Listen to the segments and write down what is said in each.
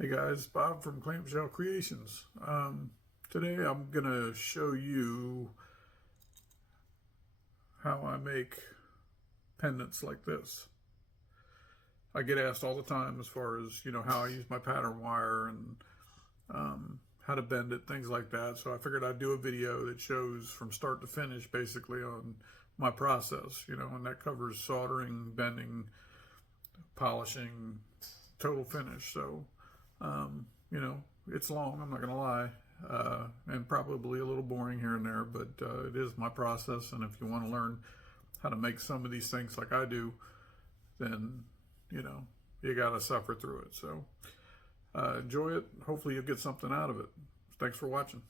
Hey guys, Bob from Clamshell Creations. Today I'm going to show you how I make pendants like this. I get asked all the time as far as, how I use my pattern wire and how to bend it, things like that. So I figured I'd do a video that shows from start to finish basically on my process, and that covers soldering, bending, polishing, total finish. So it's long, I'm not gonna lie, and probably a little boring here and there, but it is my process. And if you want to learn how to make some of these things like I do, then you gotta suffer through it. So enjoy it. Hopefully you'll get something out of it. Thanks for watching.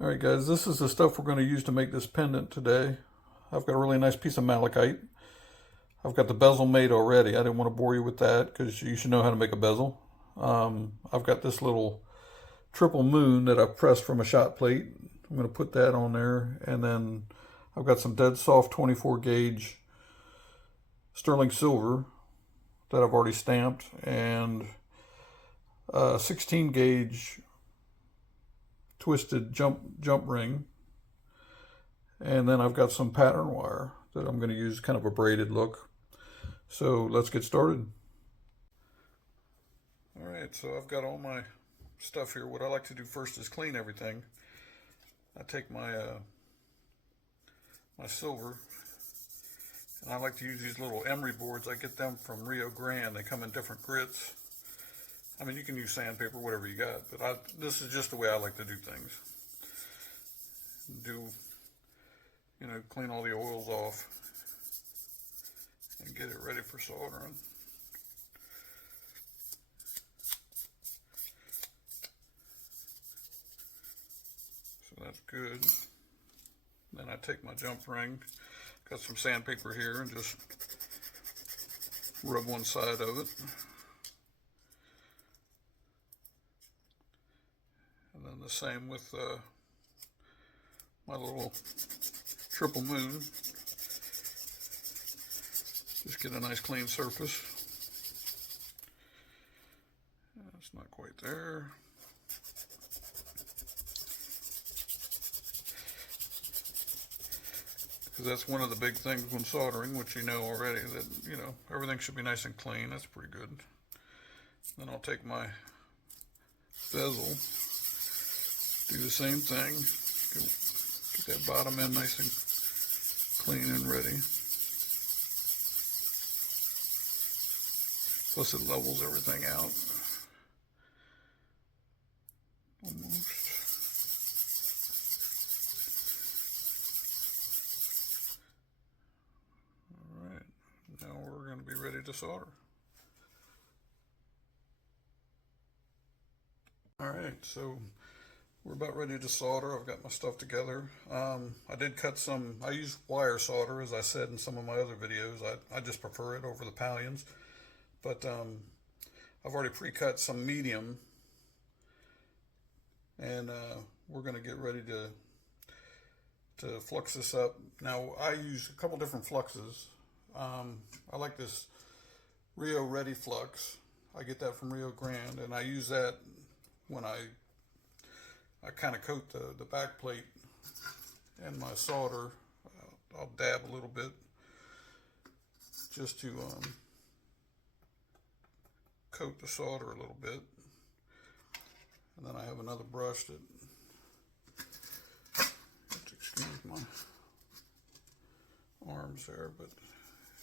All right guys, this is the stuff we're going to use to make this pendant today. I've got a really nice piece of malachite. I've got the bezel made already. I didn't want to bore you with that because you should know how to make a bezel. I've got this little triple moon that I've pressed from a shot plate. I'm going to put that on there, and then I've got some dead soft 24 gauge sterling silver that I've already stamped, and 16 gauge twisted jump ring, and then I've got some pattern wire that I'm going to use, kind of a braided look. So let's get started. All right, so I've got all my stuff here. What I like to do first is clean everything. I take my my silver, and I like to use these little emery boards. I get them from Rio Grande. They come in different grits. I mean, you can use sandpaper, whatever you got, but this is just the way I like to do things. Clean all the oils off and get it ready for soldering. So that's good. Then I take my jump ring, got some sandpaper here, and just rub one side of it. And then the same with my little triple moon. Just get a nice clean surface. It's not quite there. Because that's one of the big things when soldering, which you know already, that, everything should be nice and clean. That's pretty good. Then I'll take my bezel, do the same thing, get that bottom end nice and clean and ready. Plus it levels everything out. Almost. Alright, now we're going to be ready to solder. Alright, so we're about ready to solder. I've got my stuff together. I did cut some, I use wire solder, as I said in some of my other videos. I just prefer it over the pallions. But I've already pre-cut some medium, and we're going to get ready to flux this up. Now I use a couple different fluxes. I like this Rio Ready flux. I get that from Rio Grande, and I use that when I kind of coat the back plate and my solder. I'll dab a little bit just to coat the solder a little bit. And then I have another brush that, excuse my arms there,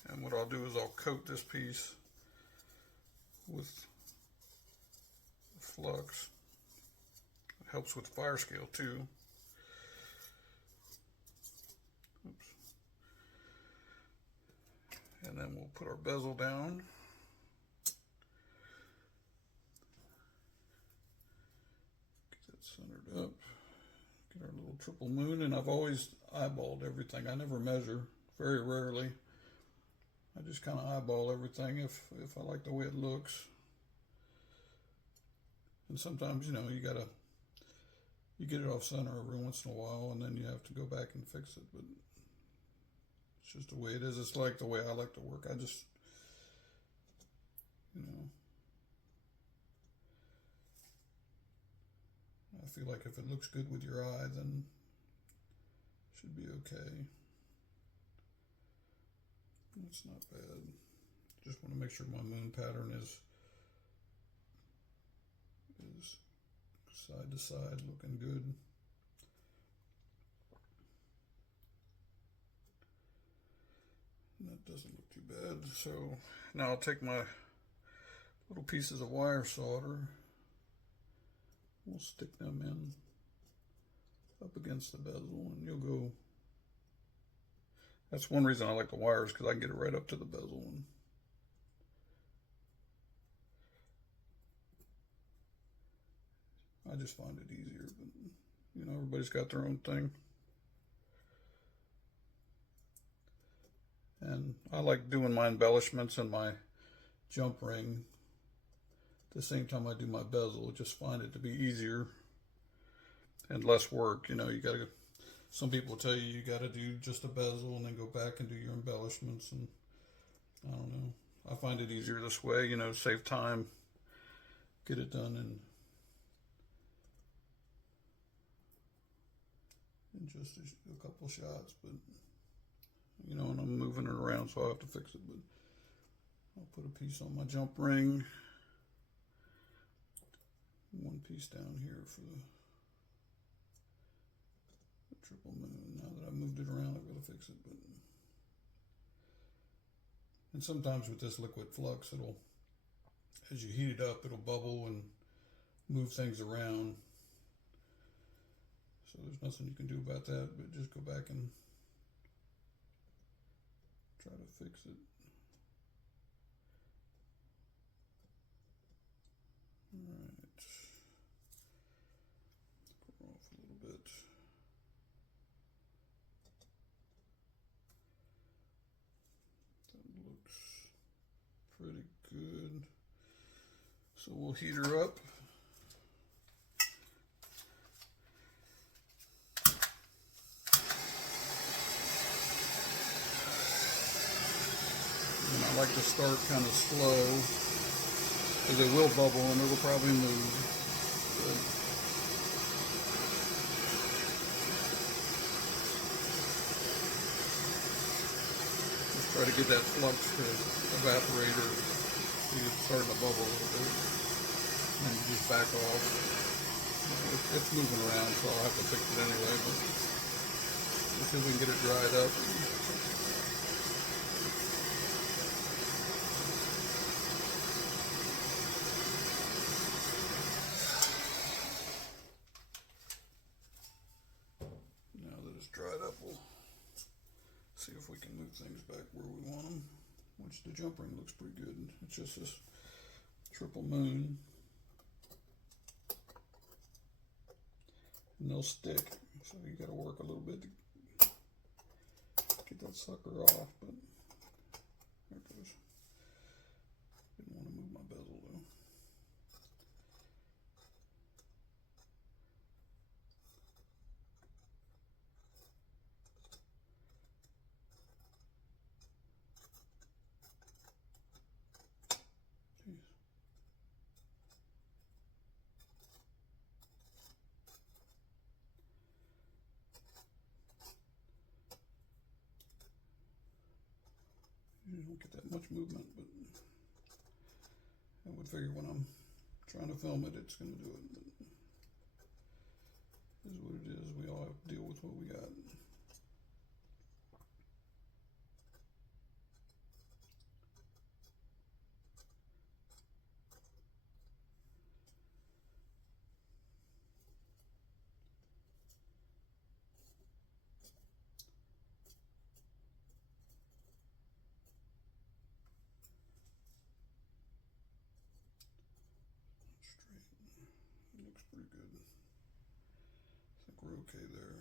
and what I'll do is I'll coat this piece with flux. It helps with fire scale too. Oops. And then we'll put our bezel down. Centered up, get our little triple moon, and I've always eyeballed everything. I never measure, very rarely. I just kind of eyeball everything if I like the way it looks. And sometimes, you get it off center every once in a while, and then you have to go back and fix it, but it's just the way it is. It's like the way I like to work. I just, feel like if it looks good with your eye, then it should be okay. It's not bad. Just want to make sure my moon pattern is side to side looking good. And that doesn't look too bad. So now I'll take my little pieces of wire solder. We'll stick them in up against the bezel, and you'll go. That's one reason I like the wires, because I can get it right up to the bezel. And I just find it easier, but you know, everybody's got their own thing. And I like doing my embellishments and my jump ring at the same time I do my bezel. Just find it to be easier and less work. You know, you gotta, some people tell you you gotta do just a bezel and then go back and do your embellishments, and I don't know. I find it easier this way, you know, save time, get it done in just a couple shots. But you know, and I'm moving it around, so I'll have to fix it. But I'll put a piece on my jump ring, one piece down here for the triple moon. Now that I moved it around, I've got to fix it. But and sometimes with this liquid flux, it'll, as you heat it up, it'll bubble and move things around. So there's nothing you can do about that, but just go back and try to fix it. All right. Pour off a little bit. That looks pretty good. So we'll heat her up. And I like to start kind of slow, because it will bubble and it'll probably move. But just try to get that flux to evaporate, or see it starting to bubble a little bit. And then you just back off. It's moving around, so I'll have to fix it anyway, but let's see if we can get it dried up. Dried up, we'll see if we can move things back where we want them, which the jump ring looks pretty good. It's just this triple moon, and they'll stick, so you got to work a little bit to get that sucker off. But there it goes. Didn't want to move my bezel though. You don't get that much movement, but I would figure when I'm trying to film it, it's going to do it. But it is what it is. We all have to deal with what we got. Looks pretty good. I think we're okay there.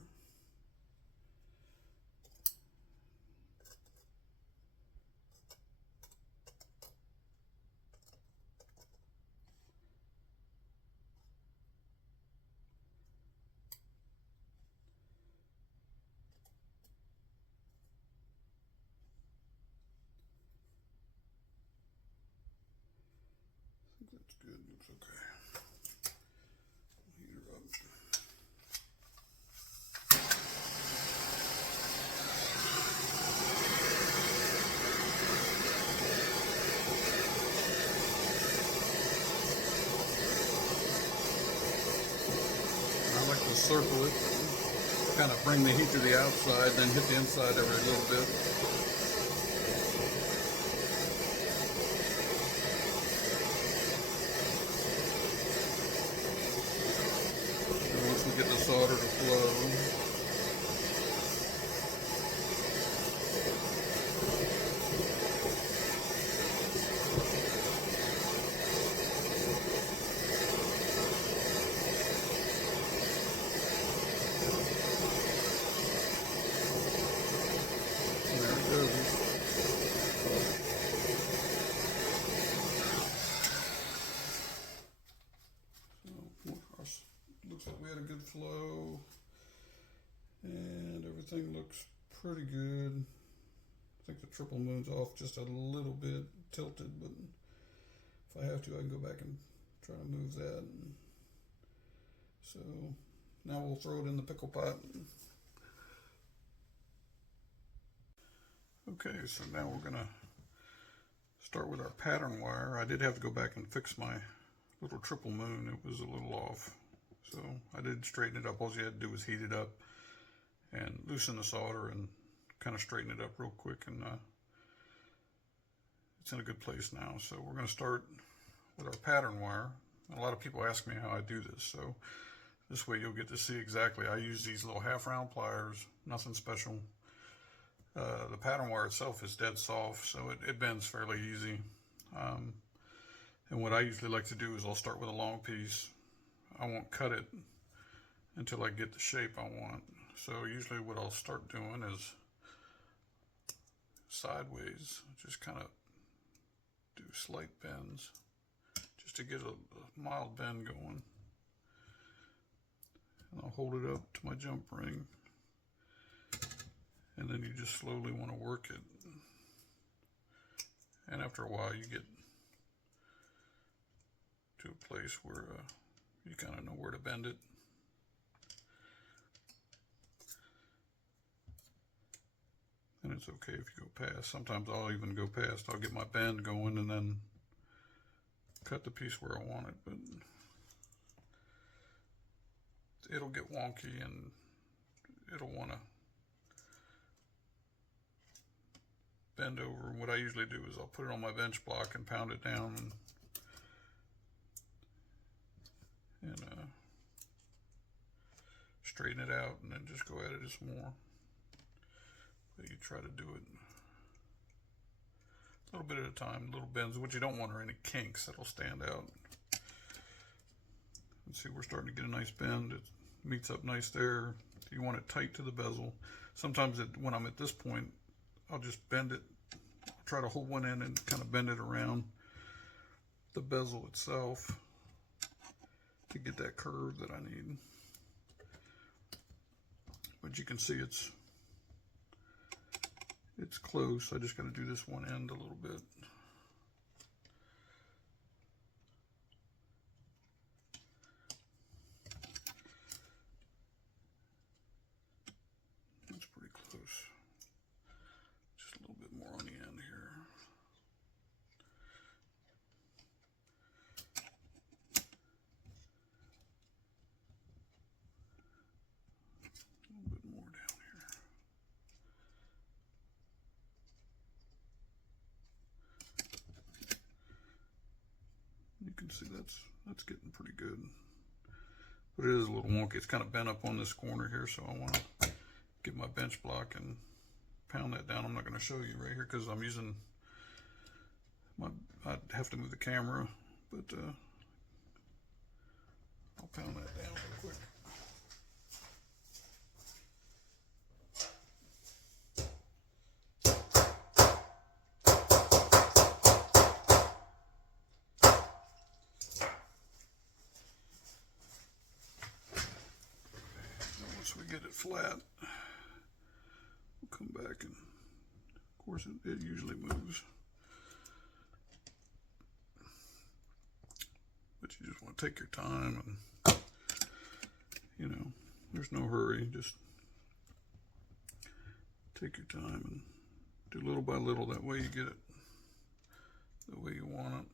I think that's good. Looks okay. Heat her up. circle it, kind of bring the heat to the outside, then hit the inside every little bit. And once we get the solder to flow, looks like we had a good flow, and everything looks pretty good. I think the triple moon's off just a little bit, tilted, but if I have to, I can go back and try to move that. So now we'll throw it in the pickle pot. Okay, so now we're gonna start with our pattern wire. I did have to go back and fix my little triple moon. It was a little off. So I did straighten it up. All you had to do was heat it up and loosen the solder and kind of straighten it up real quick, and it's in a good place now. So we're going to start with our pattern wire. A lot of people ask me how I do this, so this way you'll get to see exactly. I use these little half-round pliers, nothing special. The pattern wire itself is dead soft, so it bends fairly easy. And what I usually like to do is I'll start with a long piece. I won't cut it until I get the shape I want. So usually what I'll start doing is sideways, just kind of do slight bends just to get a mild bend going. And I'll hold it up to my jump ring, and then you just slowly want to work it. And after a while you get to a place where you kind of know where to bend it. And it's okay if you go past. Sometimes I'll even go past. I'll get my bend going and then cut the piece where I want it. But it'll get wonky and it'll want to bend over. What I usually do is I'll put it on my bench block and pound it down and straighten it out, and then just go at it some more. But you try to do it a little bit at a time, little bends. What you don't want are any kinks that'll stand out. Let's see, we're starting to get a nice bend. It meets up nice there. You want it tight to the bezel. Sometimes when I'm at this point, I'll just bend it, try to hold one end and kind of bend it around the bezel itself to get that curve that I need. But you can see it's close. I just got to do this one end a little bit. That's pretty close. Just a little bit more on the end here. A little bit more down here. You can see that's getting pretty good. But it is a little wonky. It's kind of bent up on this corner here, so I want to get my bench block and pound that down. I'm not going to show you right here because I'm using I'd have to move the camera, but I'll pound that down real quick. Once we get it flat, we'll come back, and of course it usually moves. But you just want to take your time, and there's no hurry. Just take your time and do little by little. That way you get it the way you want it.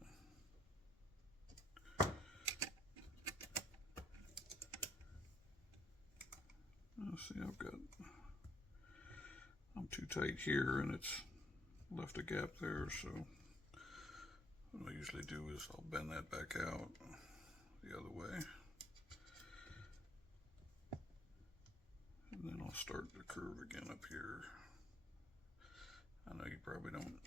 See, I'm too tight here and it's left a gap there, so what I usually do is I'll bend that back out the other way. And then I'll start the curve again up here. I know you probably don't.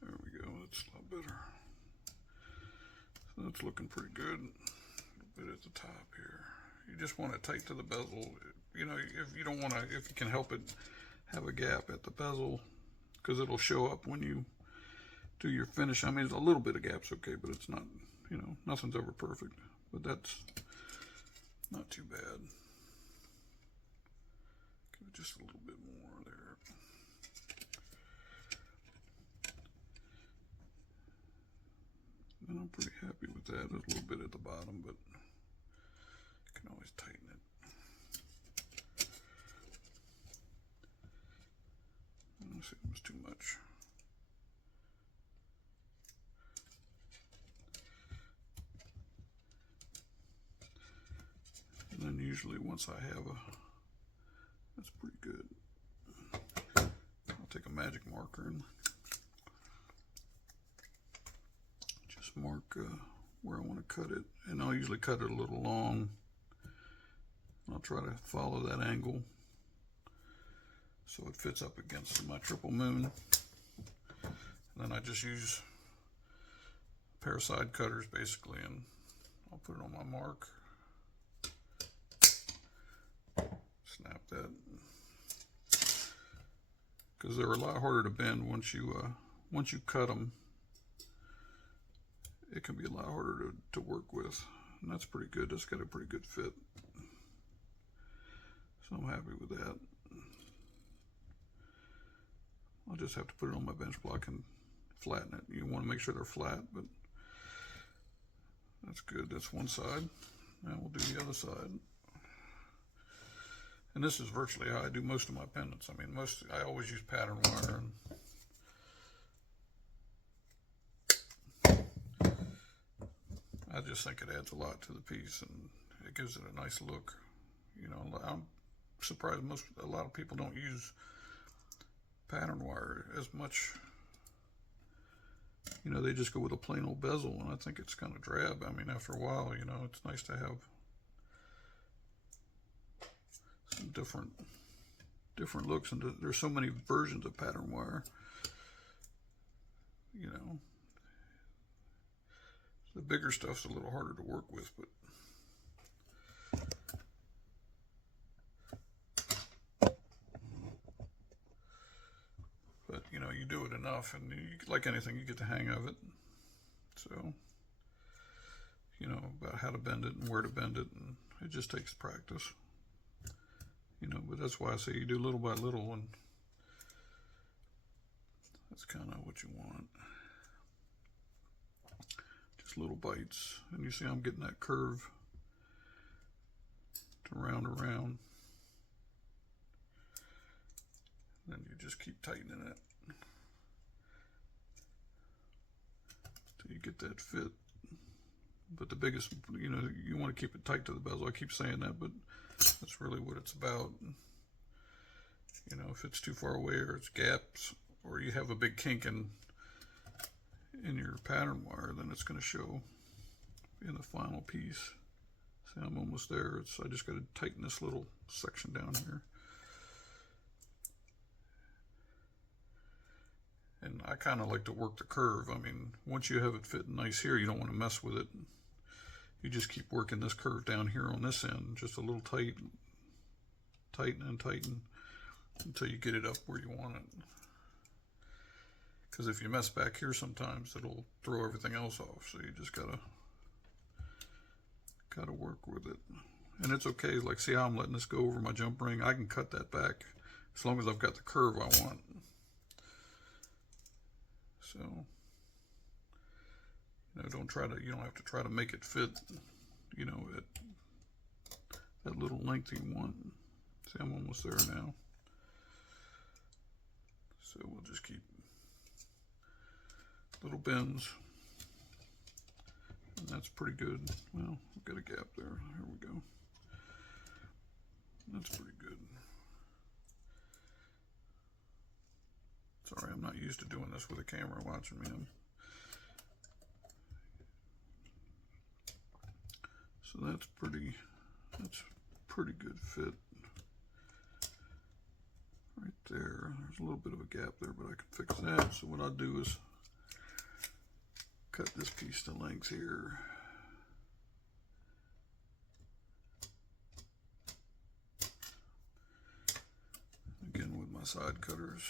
There we go, that's a lot better. So that's looking pretty good. A little bit at the top here. You just want it tight to the bezel. You know, if you don't want to, if you can help it have a gap at the bezel, because it'll show up when you do your finish. I mean, a little bit of gap's okay, but it's not, you know, nothing's ever perfect. But that's not too bad. Give it just a little bit more there. And I'm pretty happy with that. There's a little bit at the bottom, but you can always tighten it. Let's see, it was too much. And then usually once I have that's pretty good. I'll take a magic marker and just mark where I want to cut it. And I'll usually cut it a little long. I'll try to follow that angle so it fits up against my triple moon. And then I just use a pair of side cutters basically, and I'll put it on my mark. Snap that, because they're a lot harder to bend once you cut them. It can be a lot harder to work with, and that's pretty good. That's got a pretty good fit, so I'm happy with that. I'll just have to put it on my bench block and flatten it. You want to make sure they're flat, but that's good. That's one side. Now we'll do the other side. And this is virtually how I do most of my pendants. I mean, I always use pattern wire. And I just think it adds a lot to the piece, and it gives it a nice look. You know, I'm surprised a lot of people don't use pattern wire as much. You know, they just go with a plain old bezel, and I think it's kind of drab. I mean, after a while, you know, it's nice to have some different looks, and there's so many versions of pattern wire. You know, the bigger stuff's a little harder to work with, but you know, you do it enough, and like anything, you get the hang of it. So, you know, about how to bend it and where to bend it, and it just takes practice. You know, but that's why I say you do little by little, and that's kind of what you want. Just little bites. And you see I'm getting that curve to round around. Then you just keep tightening it till you get that fit. But the biggest, you know, you want to keep it tight to the bezel. I keep saying that, but that's really what it's about. You know, if it's too far away, or it's gaps, or you have a big kink in your pattern wire, then it's going to show in the final piece. See, I'm almost there. I just got to tighten this little section down here. And I kind of like to work the curve. I mean, once you have it fit nice here, you don't want to mess with it. You just keep working this curve down here on this end, just a little tighten and tighten until you get it up where you want it. Because if you mess back here, sometimes it'll throw everything else off. So you just gotta work with it. And it's okay. Like, see how I'm letting this go over my jump ring? I can cut that back as long as I've got the curve I want. So, you know, you don't have to try to make it fit, you know, at that little length you want. See, I'm almost there now. So we'll just keep little bends. And that's pretty good. Well, we've got a gap there. Here we go. That's pretty good. Sorry, I'm not used to doing this with a camera watching me. So that's pretty good fit. Right there. There's a little bit of a gap there, but I can fix that. So what I'll do is cut this piece to length here. Again with my side cutters.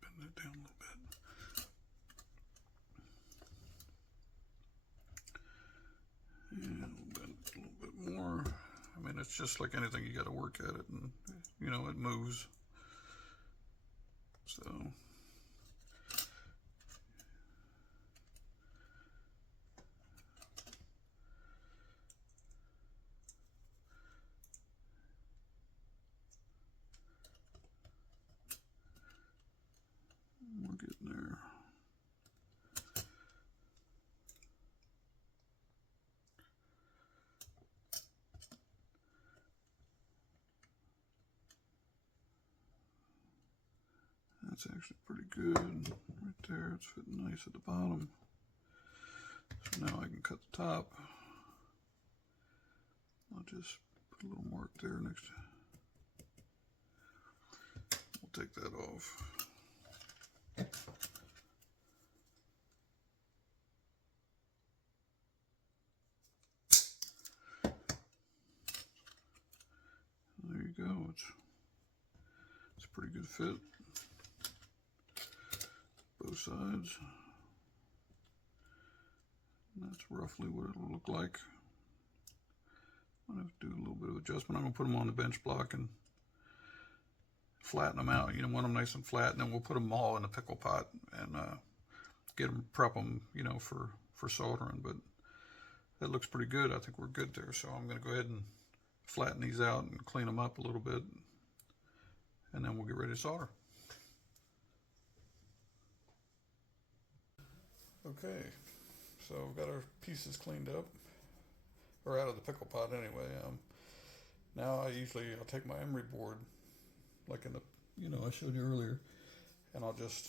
Bend that down a little bit. And we'll bend it a little bit more. I mean, it's just like anything, you got to work at it, and you know, it moves. So we're getting there. That's actually pretty good right there. It's fitting nice at the bottom. So now I can cut the top. I'll just put a little mark there next. We'll take that off. There you go. It's a pretty good fit. Both sides. And that's roughly what it'll look like. I'm going to do a little bit of adjustment. I'm going to put them on the bench block and flatten them out. You know, want them nice and flat, and then we'll put them all in a pickle pot and get them, prep them, you know, for soldering. But that looks pretty good. I think we're good there. So I'm going to go ahead and flatten these out and clean them up a little bit, and then we'll get ready to solder. Okay, so we've got our pieces cleaned up, or out of the pickle pot anyway. Now I'll take my emery board, like in the, you know, I showed you earlier, and I'll just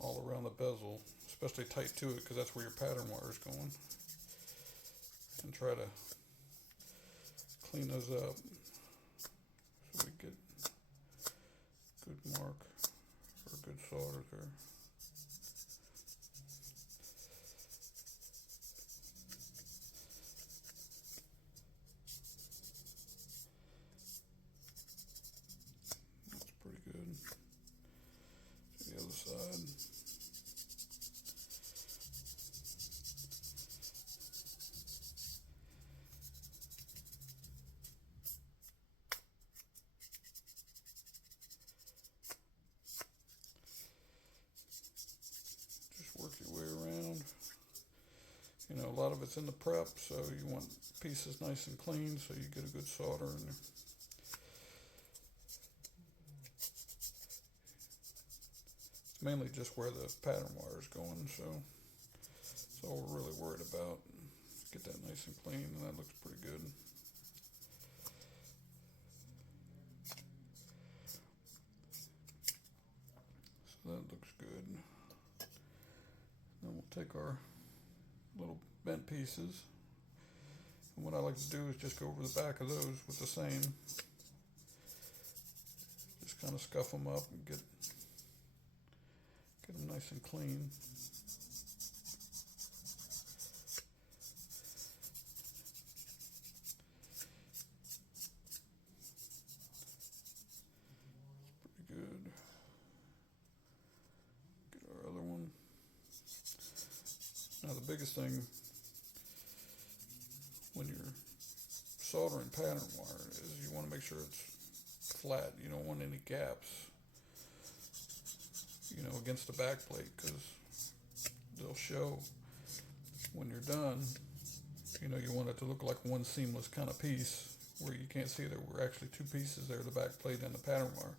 all around the bezel, especially tight to it, because that's where your pattern wire is going, and try to clean those up. So we get good mark or good solder there. That's pretty good. To the other side. Work your way around. You know, a lot of it's in the prep, so you want pieces nice and clean so you get a good solder in there. It's mainly just where the pattern wire is going, so that's all we're really worried about. Get that nice and clean, and that looks pretty good. So that looks good. Then we'll take our little bent pieces, and what I like to do is just go over the back of those with the same. Just kind of scuff them up and get them nice and clean. It's pretty good. Get our other one. Now the biggest thing when you're soldering pattern wire is you want to make sure it's flat. You don't want any gaps, against the back plate, because they'll show when you're done. You want it to look like one seamless kind of piece where you can't see there were actually two pieces there, the back plate and the pattern wire.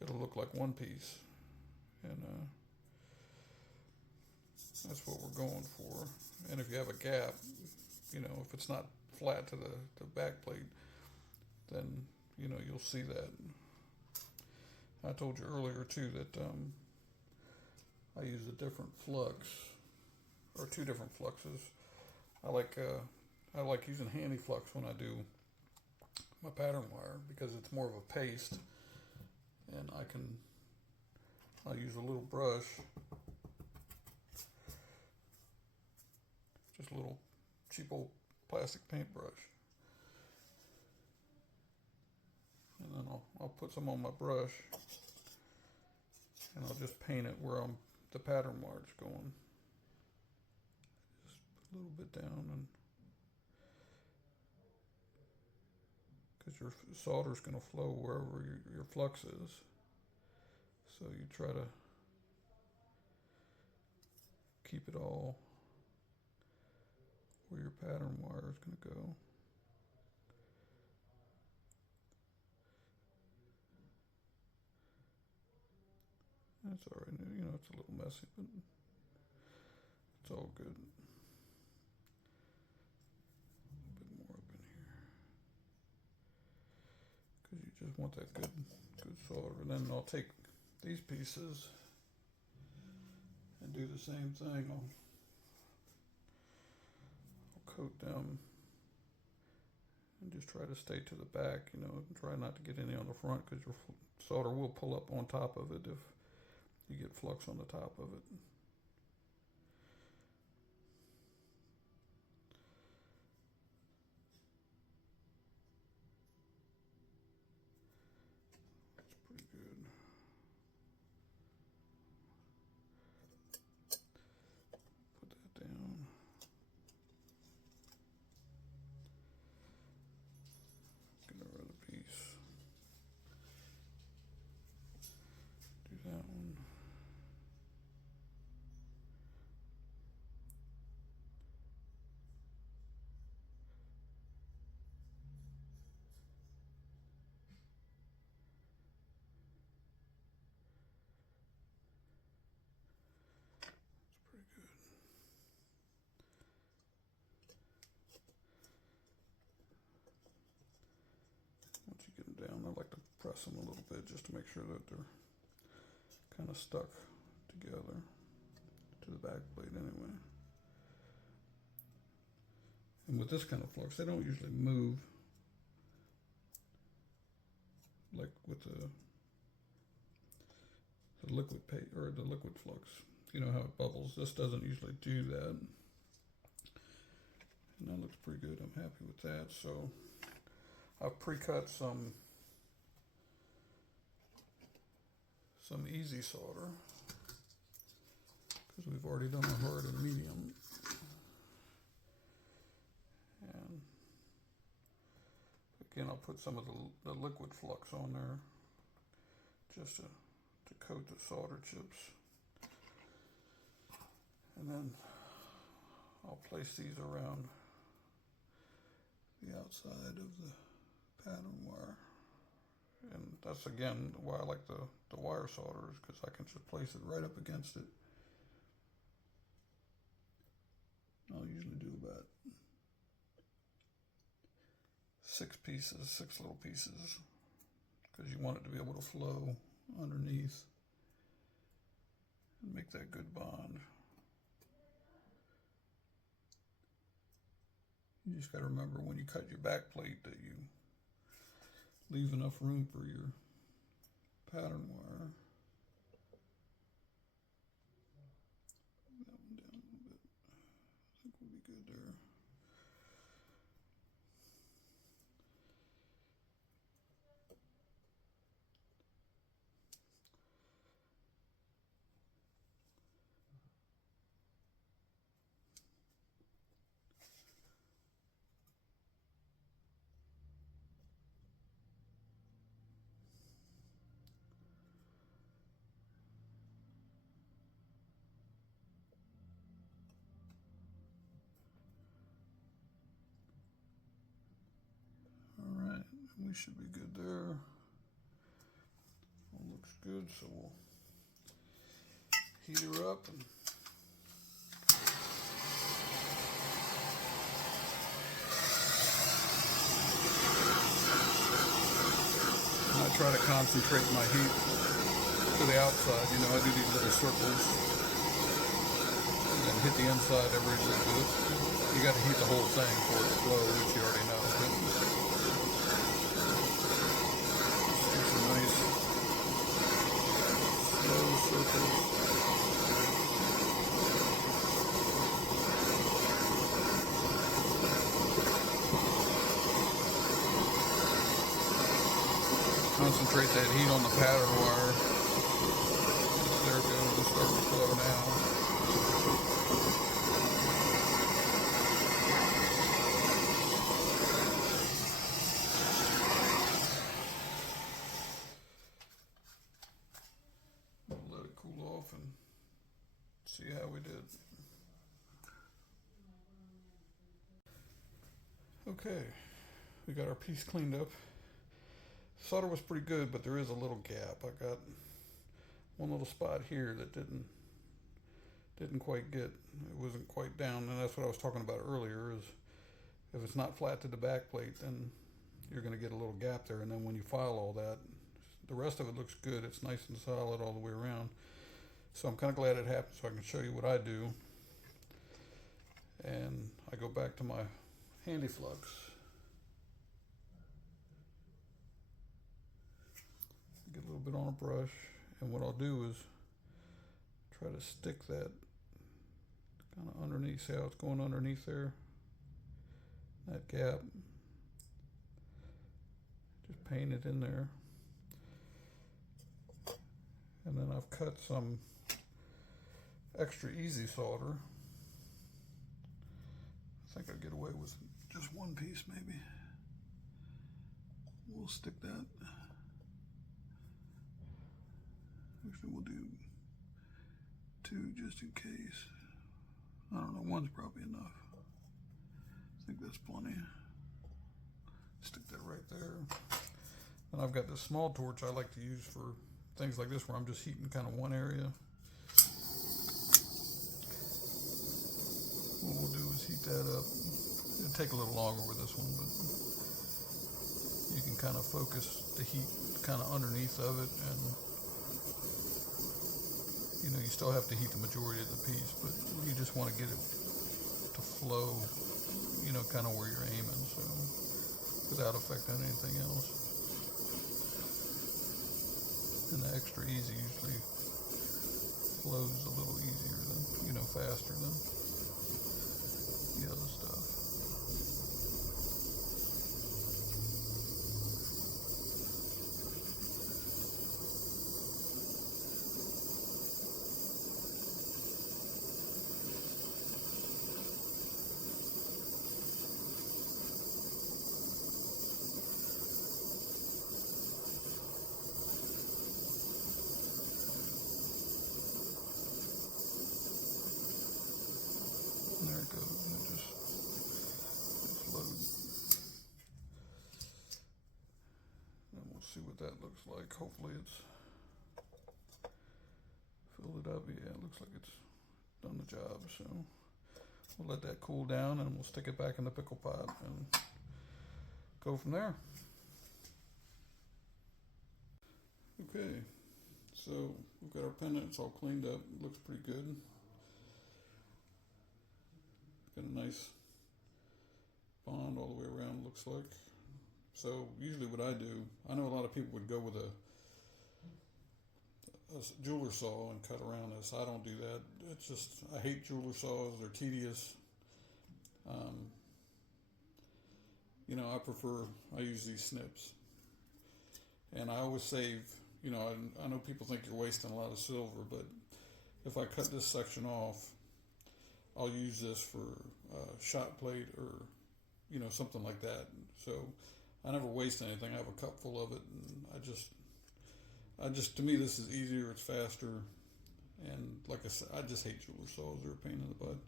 It'll look like one piece. And that's what we're going for. And if you have a gap, if it's not flat to the back plate, then, you'll see that. I told you earlier too that I use a different flux, or two different fluxes. I like using handy flux when I do my pattern wire because it's more of a paste, and I'll use a little brush, just a little cheap old plastic paintbrush, and then I'll put some on my brush, and I'll just paint it where the pattern wire's going. Just put a little bit down, and because your solder's going to flow wherever your flux is, so you try to keep it all where your pattern wire is going to go. That's all right. It's a little messy, but it's all good. A bit more up in here, because you just want that good solder. And then I'll take these pieces and do the same thing. I'll coat them and just try to stay to the back, and try not to get any on the front, because your solder will pull up on top of it if you get flux on the top of it. That's pretty good. Put that down. Get our other piece. Do that one. Pretty good. Once you get them down, I like to press them a little bit just to make sure that they're kind of stuck together to the back plate anyway. And with this kind of flux, they don't usually move like with the liquid or the liquid flux. You know how it bubbles. This doesn't usually do that. And that looks pretty good. I'm happy with that. So I've pre-cut some easy solder, because we've already done the hard and medium. And again, I'll put some of the liquid flux on there just to coat the solder chips. And then I'll place these around the outside of the pattern wire. And that's again why I like the wire solders, because I can just place it right up against it. I'll usually do about 6 little pieces, because you want it to be able to flow underneath and make that good bond. You just got to remember when you cut your back plate that you leave enough room for your pattern wire. That one down a little bit. I think we'll be good there. We should be good there. All looks good, so we'll heat her up and I try to concentrate my heat to the outside. You know, I do these little circles and then hit the inside every little bit. You got to heat the whole thing for it to flow, which you already know. Do some nice slow circles. Concentrate that heat on the pattern wire. There it goes, it's starting to flow now. We'll let it cool off and see how we did. Okay, we got our piece cleaned up. Solder was pretty good, but there is a little gap. I got one little spot here that didn't quite get, it wasn't quite down, and that's what I was talking about earlier, is if it's not flat to the back plate, then you're going to get a little gap there, and then when you file all that, the rest of it looks good. It's nice and solid all the way around. So I'm kind of glad it happened, so I can show you what I do. And I go back to my handy flux. Get a little bit on a brush, and what I'll do is try to stick that kind of underneath. See how it's going underneath there? That gap. Just paint it in there. And then I've cut some extra easy solder. I think I'll get away with just one piece maybe. We'll stick that. Actually, we'll do two just in case. I don't know, one's probably enough. I think that's plenty. Stick that right there. And I've got this small torch I like to use for things like this where I'm just heating kind of one area. What we'll do is heat that up. It'll take a little longer with this one, but you can kind of focus the heat kind of underneath of it, and you know, you still have to heat the majority of the piece, but you just want to get it to flow, you know, kind of where you're aiming, so without affecting anything else. And the extra easy usually flows a little easier than, you know, faster than the other stuff. There it goes, and it flows. And we'll see what that looks like. Hopefully it's filled it up. Yeah, it looks like it's done the job. So we'll let that cool down, and we'll stick it back in the pickle pot and go from there. Okay, so we've got our pendant. It's all cleaned up. It looks pretty good. Got a nice bond all the way around, looks like. So usually what I do, I know a lot of people would go with a jeweler saw and cut around this. I don't do that. It's just, I hate jeweler saws. They're tedious. You know, I use these snips. And I always save, you know, I know people think you're wasting a lot of silver, but if I cut this section off, I'll use this for shot plate or, you know, something like that. So I never waste anything. I have a cup full of it, and I just, to me, this is easier. It's faster, and like I said, I just hate jeweler saws. They're a pain in the butt.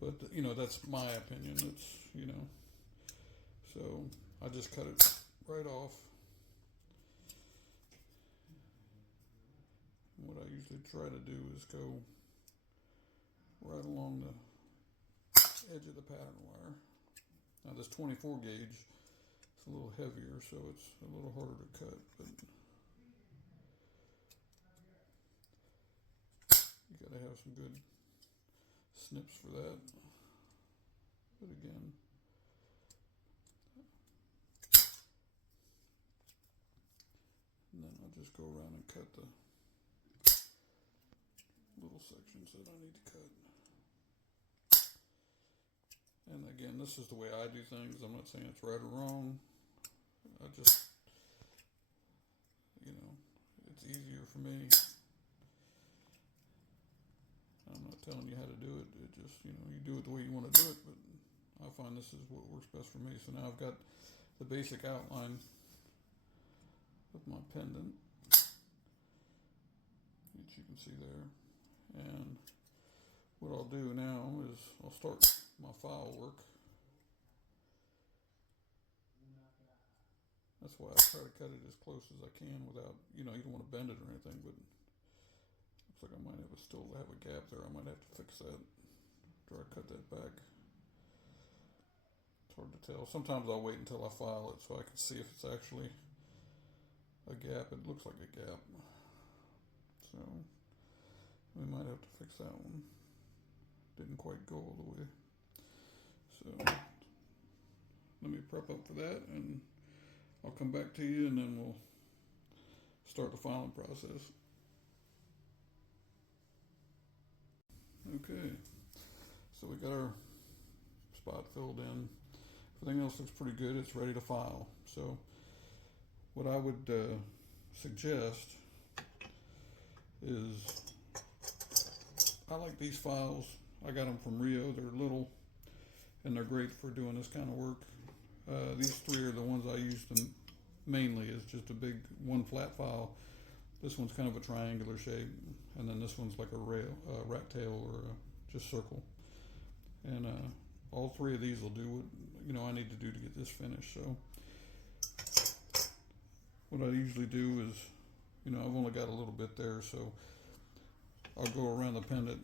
But you know, that's my opinion. It's, you know, so I just cut it right off. What I usually try to do is go right along the edge of the pattern wire. Now this 24 gauge is a little heavier, so it's a little harder to cut, but you gotta have some good snips for that. But again, and then I'll just go around and cut the little sections that I need to cut. And again, this is the way I do things. I'm not saying it's right or wrong. I just, it's easier for me. I'm not telling you how to do it. It just, you do it the way you want to do it, but I find this is what works best for me. So now I've got the basic outline of my pendant, which you can see there. And what I'll do now is I'll start my file work. That's why I try to cut it as close as I can without, you don't want to bend it or anything, but looks like I might still have a gap there. I might have to fix that after I cut that back. It's hard to tell. Sometimes I'll wait until I file it so I can see if it's actually a gap. It looks like a gap. So we might have to fix that one. Didn't quite go all the way. So let me prep up for that, and I'll come back to you, and then we'll start the filing process. Okay, so we got our spot filled in. Everything else looks pretty good. It's ready to file. So what I would suggest is, I like these files. I got them from Rio. They're little and they're great for doing this kind of work. These three are the ones I use them mainly. It's just a big one flat file. This one's kind of a triangular shape, and then this one's like a rat tail or just circle. And all three of these will do what I need to do to get this finished. So what I usually do is, I've only got a little bit there, so I'll go around the pendant,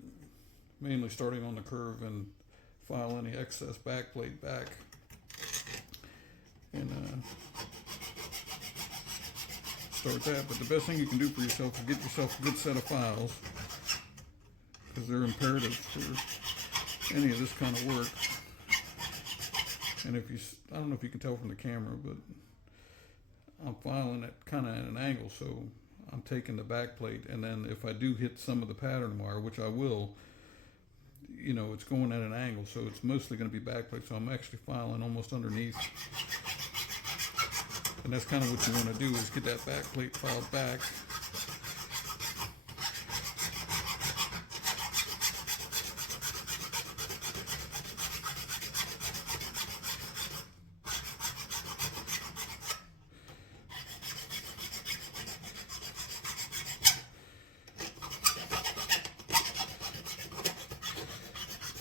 mainly starting on the curve, and file any excess backplate back. And start that. But the best thing you can do for yourself is get yourself a good set of files, because they're imperative for any of this kind of work. And I don't know if you can tell from the camera, but I'm filing it kind of at an angle, so I'm taking the back plate, and then if I do hit some of the pattern wire, which I will, it's going at an angle, so it's mostly going to be back plate, so I'm actually filing almost underneath. And that's kind of what you want to do, is get that back plate filed back.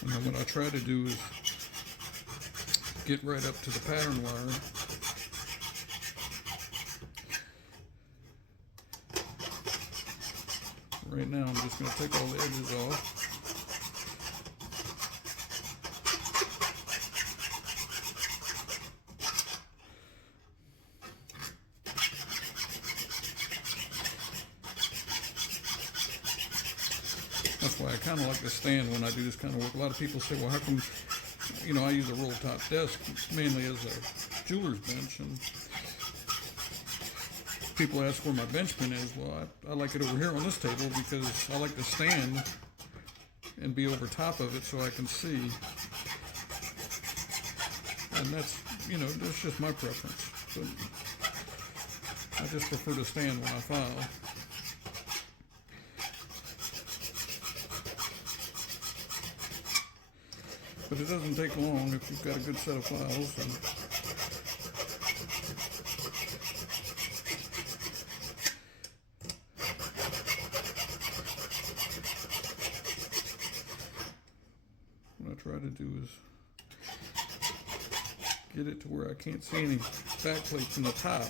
And then what I try to do is get right up to the pattern wire. Right now I'm just going to take all the edges off. That's why I kind of like to stand when I do this kind of work. A lot of people say, well, how come, I use a roll top desk mainly as a jeweler's bench, and people ask where my bench pin is. Well, I like it over here on this table because I like to stand and be over top of it so I can see. And that's just my preference. But I just prefer to stand when I file. But it doesn't take long if you've got a good set of files. What I try to do is get it to where I can't see any back plates in the top.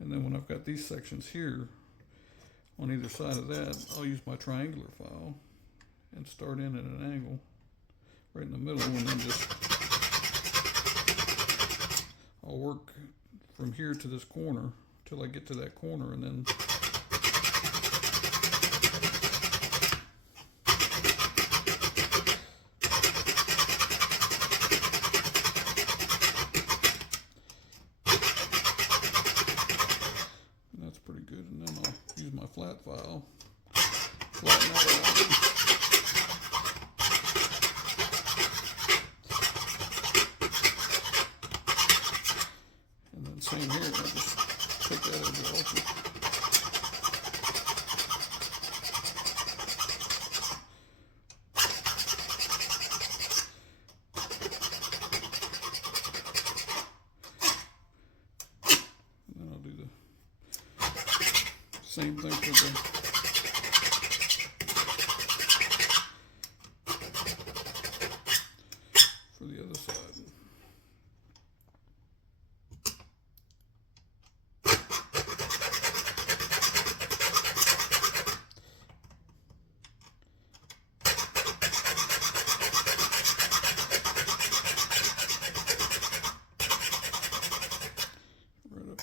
And then when I've got these sections here on either side of that, I'll use my triangular file and start in at an angle right in the middle, and then just I'll work from here to this corner till I get to that corner, and then that's pretty good. And then I'll use my flat file, flatten that out. Same here, I just take that as well. And then I'll do the same thing for the other side.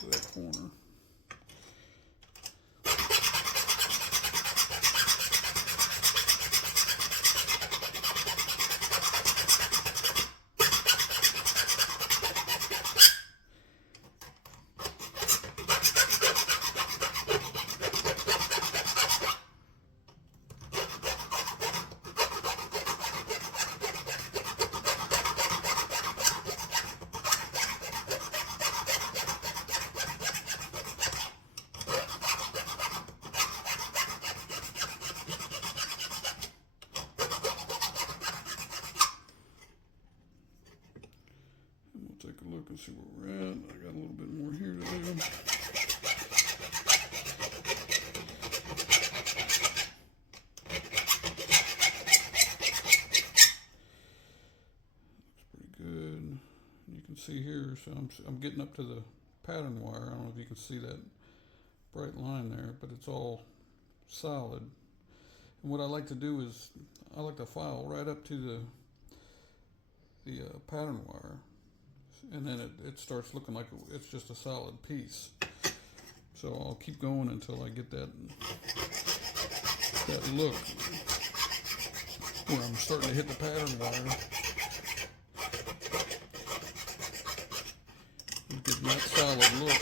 That corner. Take a look and see where we're at. I got a little bit more here to do. Looks pretty good. You can see here, so I'm getting up to the pattern wire. I don't know if you can see that bright line there, but it's all solid. And what I like to do is I like to file right up to the pattern wire. And then it starts looking like it's just a solid piece. So I'll keep going until I get that look where I'm starting to hit the pattern wire. I'm getting that solid look.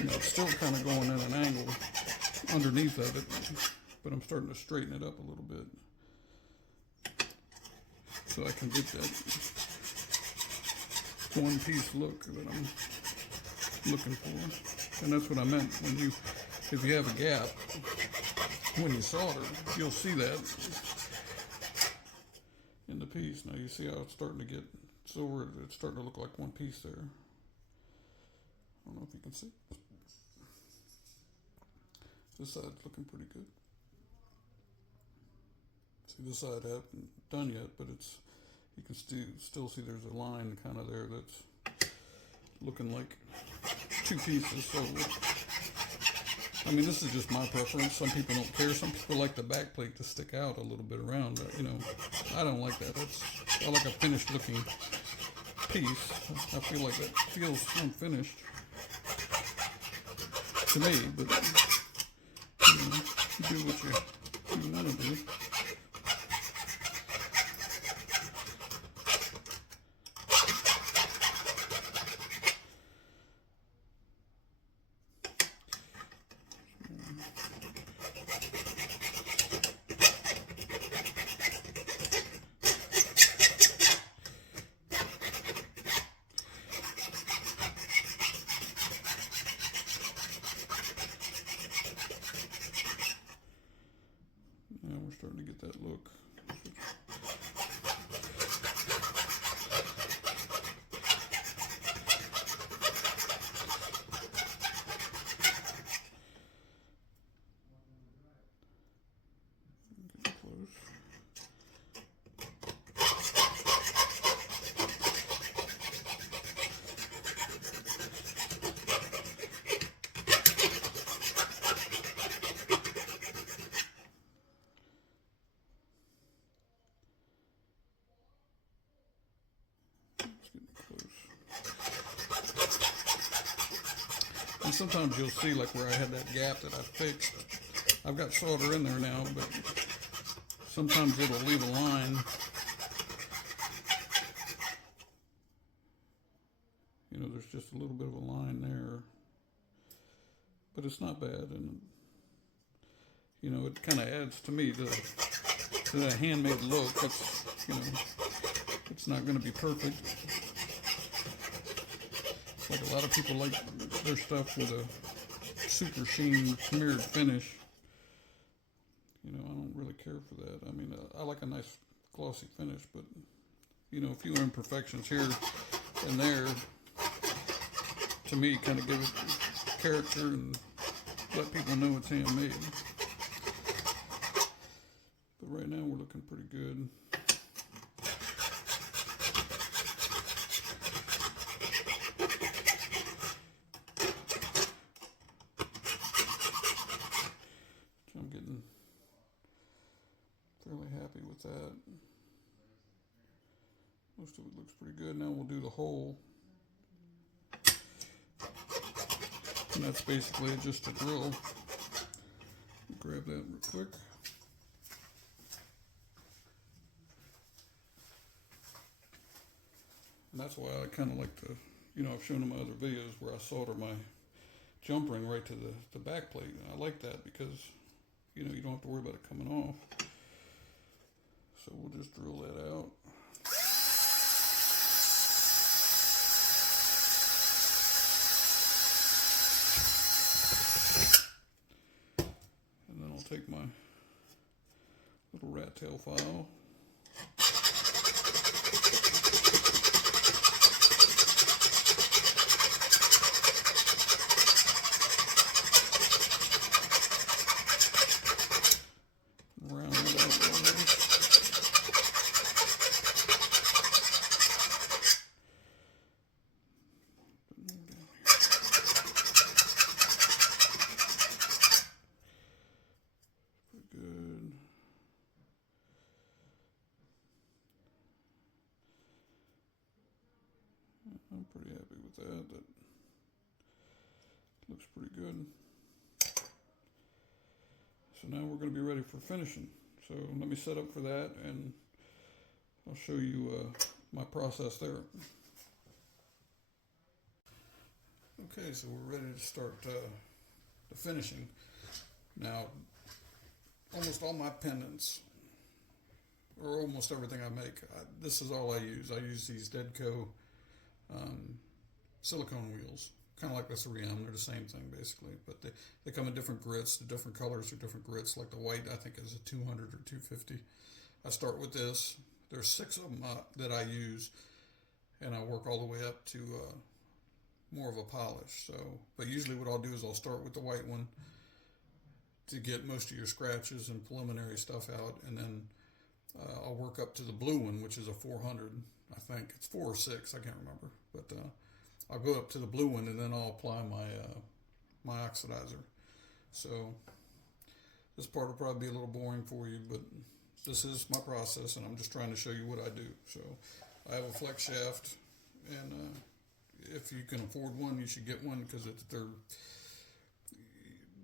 It's still kind of going at an angle underneath of it, but I'm starting to straighten it up a little bit so I can get that one piece look that I'm looking for. And that's what I meant when if you have a gap when you solder, you'll see that in the piece. Now you see how it's starting to get silver. It's starting to look like one piece there. I don't know if you can see. This side's looking pretty good. See, this side hasn't done yet, but you can still see there's a line kind of there that's looking like two pieces. So, I mean, this is just my preference. Some people don't care. Some people like the back plate to stick out a little bit around. You know, I don't like that. I like a finished looking piece. I feel like that feels unfinished to me, but you know, you do what you want to do. Now we're starting to get that look. Get close. And sometimes you'll see like where I had that gap that I fixed. I've got solder in there now, but sometimes it'll leave a line. You know, there's just a little bit of a line there, but it's not bad, and you know, it kind of adds to me to the handmade look. It's, you know, it's not going to be perfect. Like a lot of people like their stuff with a super sheen smeared finish. You know, I don't really care for that. I mean, I like a nice glossy finish, but you know, a few imperfections here and there, to me, kind of give it character and let people know it's handmade. But right now we're looking pretty good. I'm getting fairly happy with that. Most of it looks pretty good. Now we'll do the hole. And that's basically just a drill. Grab that real quick. And that's why I kind of like to, you know, I've shown in my other videos where I solder my jump ring right to the back plate. And I like that because, you know, you don't have to worry about it coming off. So we'll just drill that out. And then I'll take my little rat tail file. I'm pretty happy with that. That looks pretty good. So now we're going to be ready for finishing. So let me set up for that and I'll show you my process there. Okay, so we're ready to start the finishing. Now, almost all my pendants, or almost everything I make, this is all I use. I use these Deadco silicone wheels, kind of like the 3M. They're the same thing basically, but they come in different grits. The different colors are different grits. Like the white, I think, is a 200 or 250. I start with this. There's 6 of them that I use, and I work all the way up to more of a polish. So, but usually what I'll do is I'll start with the white one to get most of your scratches and preliminary stuff out, and then I'll work up to the blue one, which is a 400. I think it's 4 or 6. I can't remember, but I'll go up to the blue one, and then I'll apply my oxidizer. So this part will probably be a little boring for you, but this is my process, and I'm just trying to show you what I do. So I have a flex shaft, and if you can afford one, you should get one, because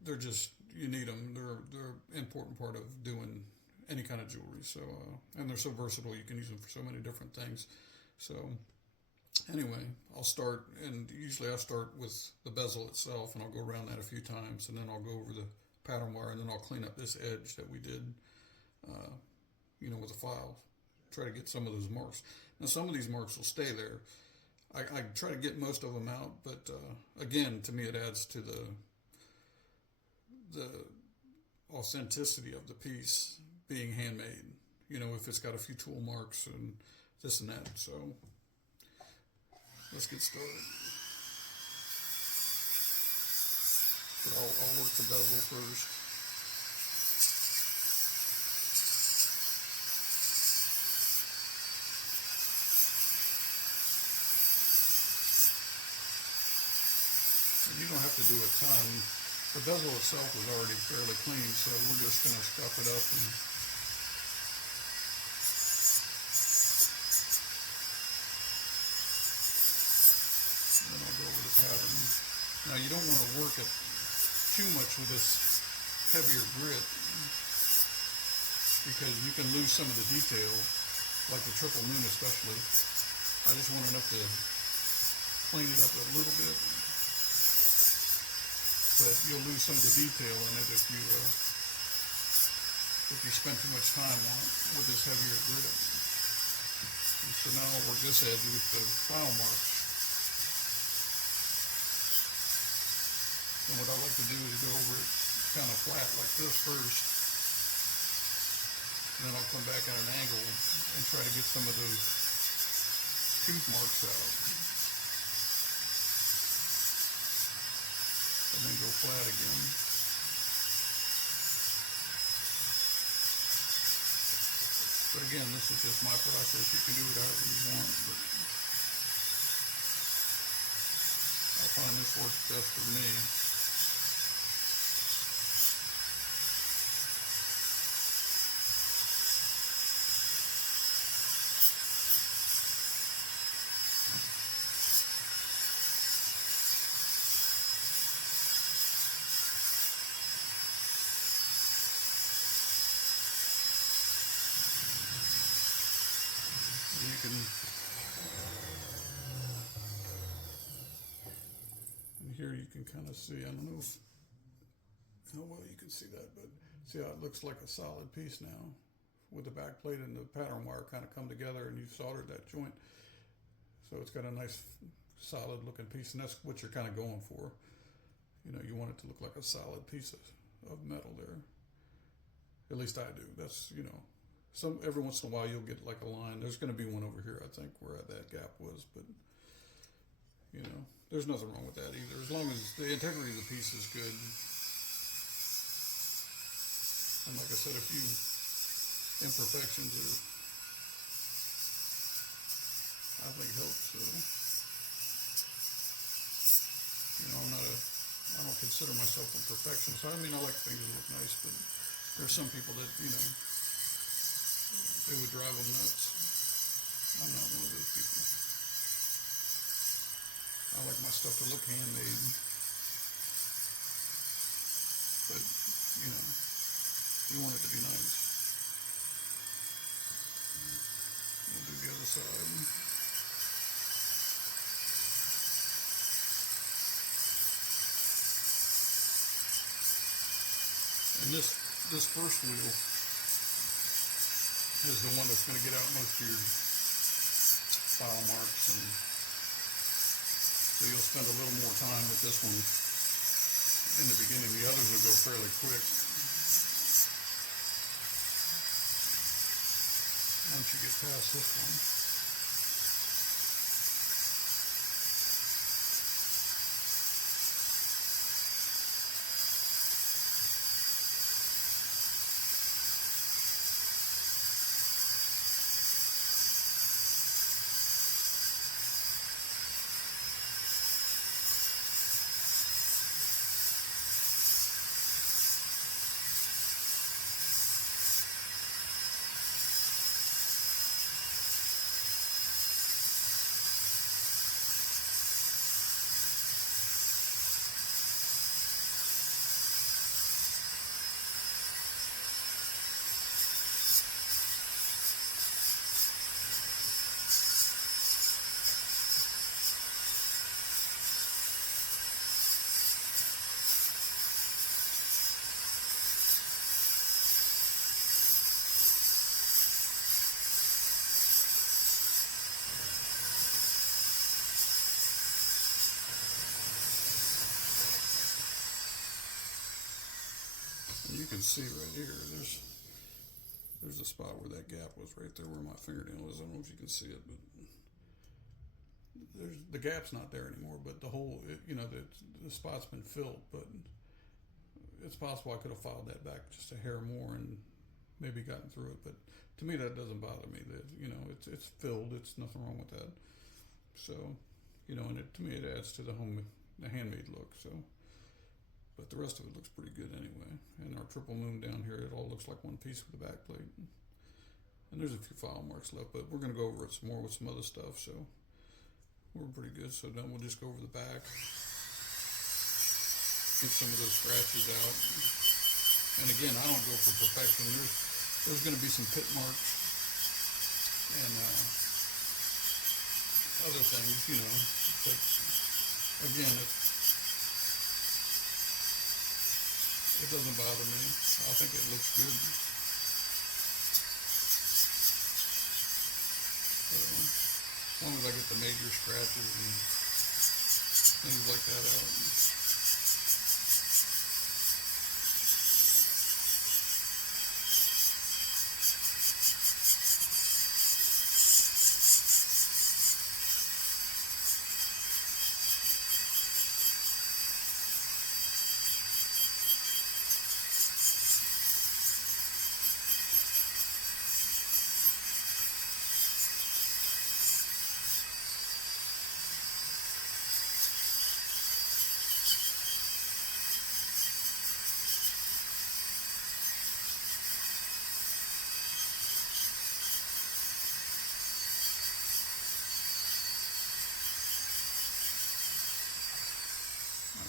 they're just, you need them. They're an important part of doing any kind of jewelry. So and they're so versatile. You can use them for so many different things. So anyway, I'll start, and usually I start with the bezel itself, and I'll go around that a few times, and then I'll go over the pattern wire, and then I'll clean up this edge that we did, you know, with a file. Try to get some of those marks. Now, some of these marks will stay there. I try to get most of them out, but again, to me, it adds to the authenticity of the piece, being handmade, you know, if it's got a few tool marks and this and that. So let's get started. But I'll work the bevel first. And you don't have to do a ton. The bezel itself is already fairly clean, so we're just going to scuff it up and then I'll go over the pattern. Now you don't want to work it too much with this heavier grit because you can lose some of the detail, like the triple moon especially. I just want enough to clean it up a little bit, but you'll lose some of the detail in it if you spend too much time on it with this heavier grit. And so now I'll work this edge with the file marks. And what I like to do is go over it kind of flat like this first. And then I'll come back at an angle and try to get some of those tooth marks out. And then go flat again. But again, this is just my process. You can do it however you want. But I find this works best for me. You can, and here you can kind of see, I don't know how well you can see that, but see how it looks like a solid piece now with the back plate and the pattern wire kind of come together and you've soldered that joint. So it's got a nice solid looking piece, and that's what you're kind of going for. You know, you want it to look like a solid piece of metal there. At least I do. That's, you know, every once in a while you'll get like a line. There's going to be one over here, I think, where that gap was, but you know, there's nothing wrong with that either, as long as the integrity of the piece is good. And like I said, a few imperfections are, I think, help. So, you know, I don't consider myself a perfectionist. I mean, I like things that look nice, but there's some people that, you know, it would drive them nuts. I'm not one of those people. I like my stuff to look handmade. But, you know, you want it to be nice. We'll do the other side. And this first wheel is the one that's going to get out most of your file marks, and so you'll spend a little more time with this one in the beginning. The others will go fairly quick once you get past this one. You can see right here, There's a spot where that gap was right there where my fingernail is. I don't know if you can see it, but the gap's not there anymore. But the whole, the spot's been filled. But it's possible I could have filed that back just a hair more and maybe gotten through it. But to me, that doesn't bother me. That it's filled. It's nothing wrong with that. So, and to me, it adds to the handmade look. So. But the rest of it looks pretty good anyway. And our triple moon down here, it all looks like one piece with the back plate. And there's a few file marks left, but we're going to go over it some more with some other stuff. So we're pretty good. So then we'll just go over the back, get some of those scratches out. And again, I don't go for perfection. There's going to be some pit marks and other things, But again, it doesn't bother me. I think it looks good. So, as long as I get the major scratches and things like that out.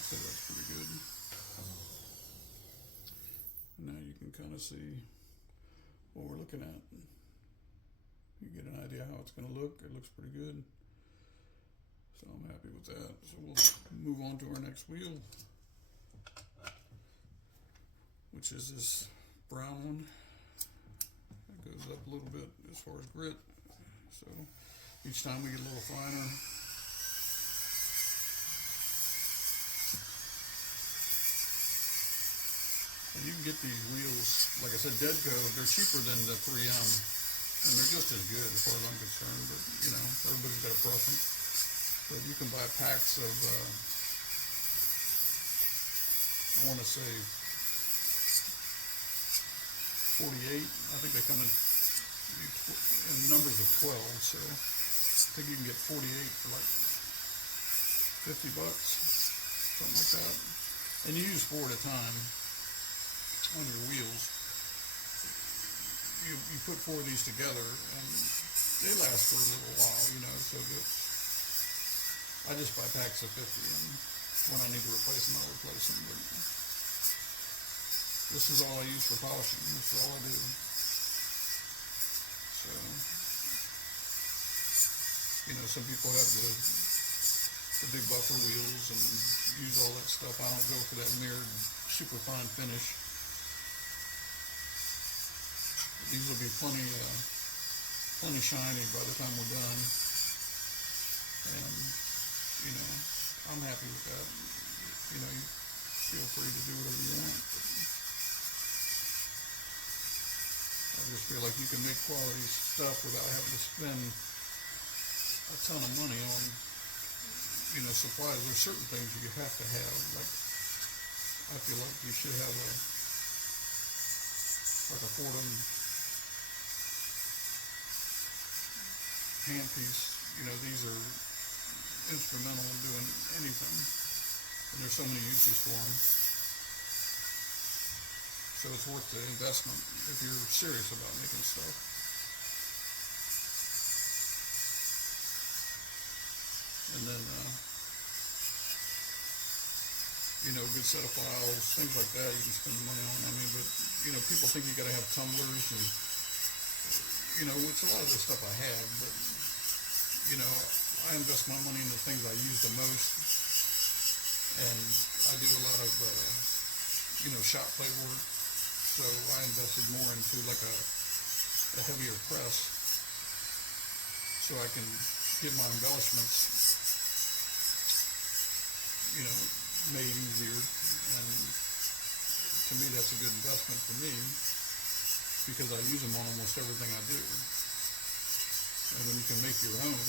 So that's pretty good. Now you can kind of see what we're looking at. You get an idea how it's going to look. It looks pretty good. So I'm happy with that. So we'll move on to our next wheel, which is this brown one. It goes up a little bit as far as grit. So each time we get a little finer. And you can get these wheels, like I said, Deadco, they're cheaper than the 3M, and they're just as good as far as I'm concerned, but, everybody's got a preference. But you can buy packs of, I want to say, 48. I think they come in numbers of 12, so I think you can get 48 for like $50, something like that. And you use 4 at a time on your wheels. You put 4 of these together and they last for a little while, so I just buy packs of 50, and when I need to replace them, I'll replace them. But this is all I use for polishing. This is all I do. So, some people have the big buffer wheels and use all that stuff. I don't go for that mirrored super fine finish. These will be plenty shiny by the time we're done, and I'm happy with that. You feel free to do whatever you want. I just feel like you can make quality stuff without having to spend a ton of money on supplies. There's certain things you have to have. Like I feel like you should have a Fordham handpiece. These are instrumental in doing anything, and there's so many uses for them. So it's worth the investment if you're serious about making stuff. And then a good set of files, things like that you can spend money on. But people think you got to have tumblers and which a lot of this stuff I have, but I invest my money in the things I use the most, and I do a lot of shop plate work, so I invested more into like a heavier press, so I can get my embellishments made easier, and to me that's a good investment for me. because I use them on almost everything I do. And when you can make your own,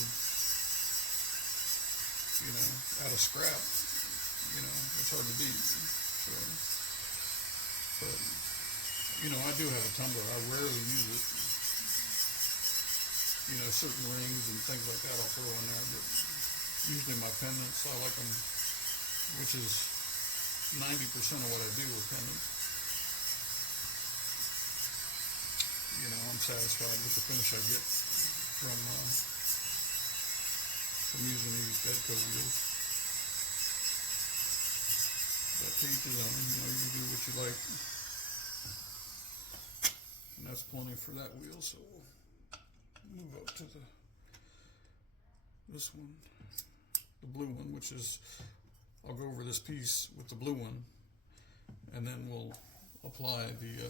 out of scrap, it's hard to beat. So, but, I do have a tumbler. I rarely use it. Certain rings and things like that I'll throw in there, but usually my pendants, I like them, which is 90% of what I do with pendants. I'm satisfied with the finish I get from using these Bedco wheels. But to each his own, you can do what you like. And that's plenty for that wheel, so we'll move up to this one, the blue one, which is, I'll go over this piece with the blue one, and then we'll apply the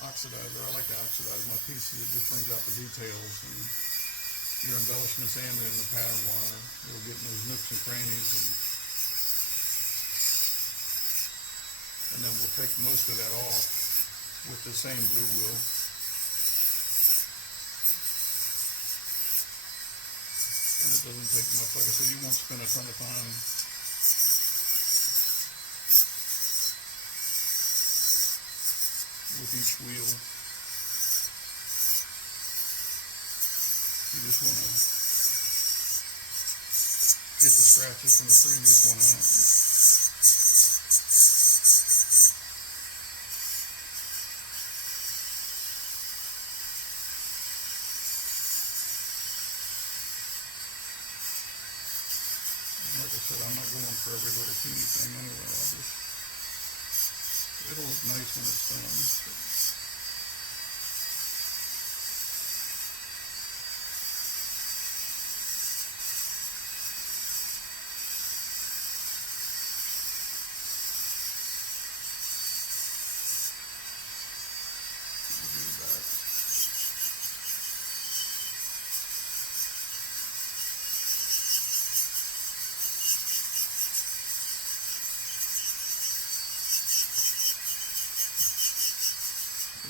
oxidizer. I like to oxidize my pieces. It just brings out the details and your embellishments and in the pattern wire. It'll get in those nooks and crannies, and then we'll take most of that off with the same blue wheel. And it doesn't take much. Like I said, you won't spend a ton of time with each wheel. You just want to get the scratches from the previous one out. And like I said, I'm not going for every little teeny thing anyway. It'll look nice when it's done.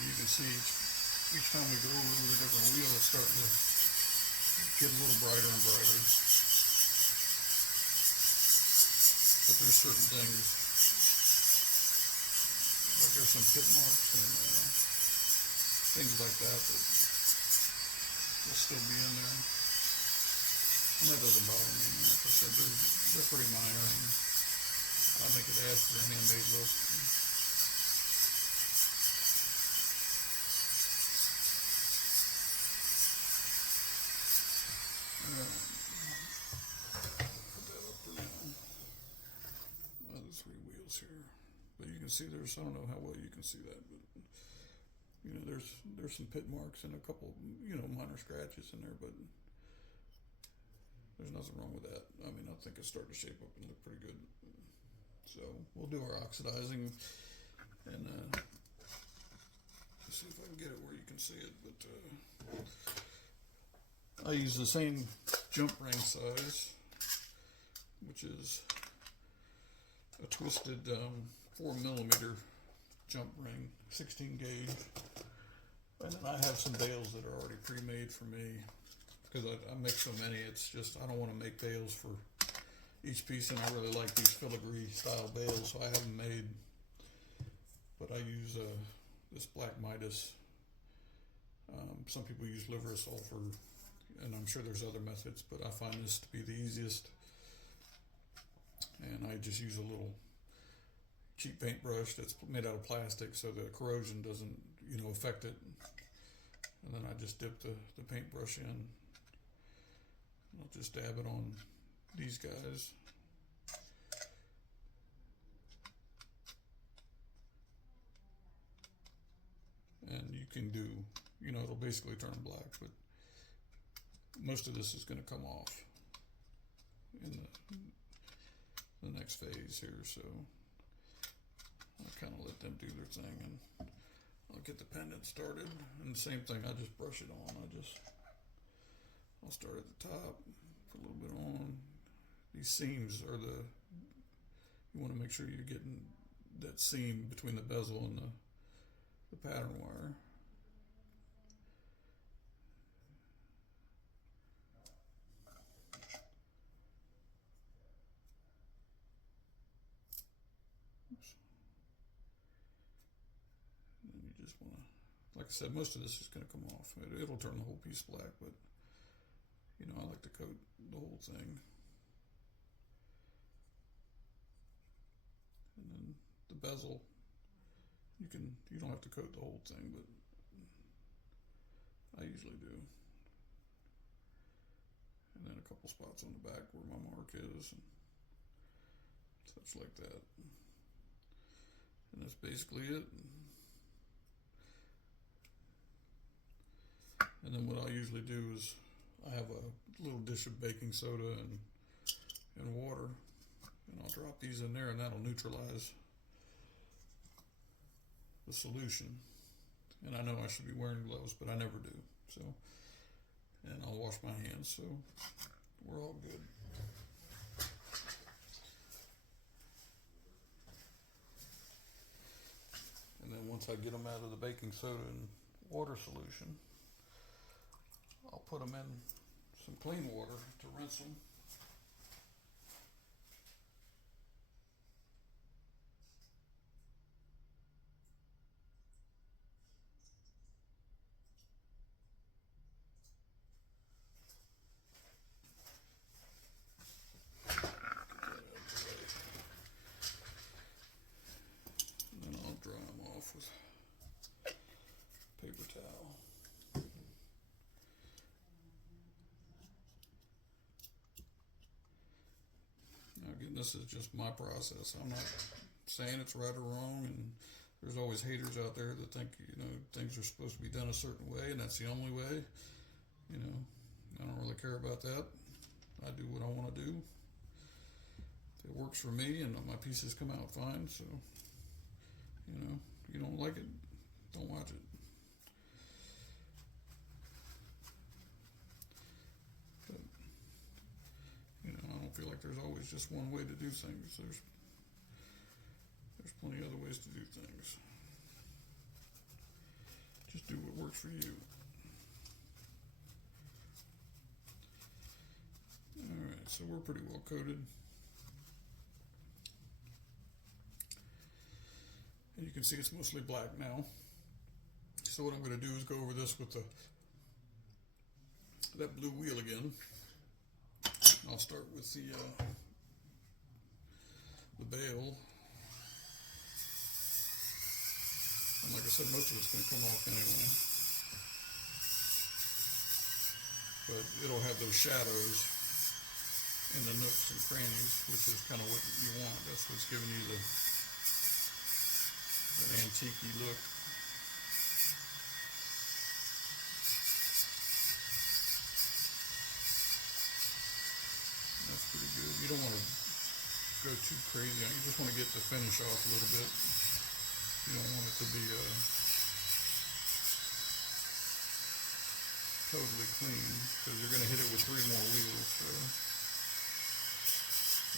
You can see each time we go over the different wheel, it's starting to get a little brighter and brighter. But there's certain things, like there's some pit marks and things like that will still be in there. And that doesn't bother me. Like I said, they're pretty minor, and I think it adds to the handmade look. Put that up for now. The 3 wheels here, but you can see I don't know how well you can see that, but there's some pit marks and a couple minor scratches in there, but there's nothing wrong with that. I mean, I think it's starting to shape up and look pretty good. So we'll do our oxidizing and see if I can get it where you can see it, but I use the same jump ring size, which is a twisted 4mm jump ring, 16 gauge. And then I have some bales that are already pre-made for me because I make so many. It's just I don't want to make bales for each piece, and I really like these filigree style bales, so I have them made. But I use this black Midas. Some people use liver sulfur, and I'm sure there's other methods, but I find this to be the easiest. And I just use a little cheap paintbrush that's made out of plastic so the corrosion doesn't, affect it. And then I just dip the paintbrush in. I'll just dab it on these guys. And you can do, it'll basically turn black, but most of this is going to come off in the next phase here, so I'll kind of let them do their thing, and I'll get the pendant started. And the same thing, I just brush it on. I'll start at the top, put a little bit on. These seams are you want to make sure you're getting that seam between the bezel and the pattern wire. And you just want to, like I said, most of this is going to come off. It'll turn the whole piece black, but you know, I like to coat the whole thing. And then the bezel, you don't have to coat the whole thing, but I usually do. And then a couple spots on the back where my mark is, and such like that. And that's basically it. And then what I usually do is I have a little dish of baking soda and water, and I'll drop these in there, and that'll neutralize the solution. And I know I should be wearing gloves, but I never do. So, and I'll wash my hands, so we're all good. And then once I get them out of the baking soda and water solution, I'll put them in some clean water to rinse them. And then I'll dry them off with paper towel. Now again, this is just my process. I'm not saying it's right or wrong, and there's always haters out there that think, you know, things are supposed to be done a certain way, and that's the only way. You know, I don't really care about that. I do what I want to do. It works for me, and my pieces come out fine. So, you know, you don't like it, don't watch it. But, you know, I don't feel like there's always just one way to do things. There's plenty of other ways to do things. Just do what works for you. Alright, so we're pretty well coated. And you can see it's mostly black now. So what I'm going to do is go over this with that blue wheel again. I'll start with the bail. And like I said, most of it's going to come off anyway. But it'll have those shadows in the nooks and crannies, which is kind of what you want. That's what's giving you that antique-y look. That's pretty good. You don't want to go too crazy. You just want to get the finish off a little bit. You don't want it to be totally clean, because you're going to hit it with 3 more wheels. So,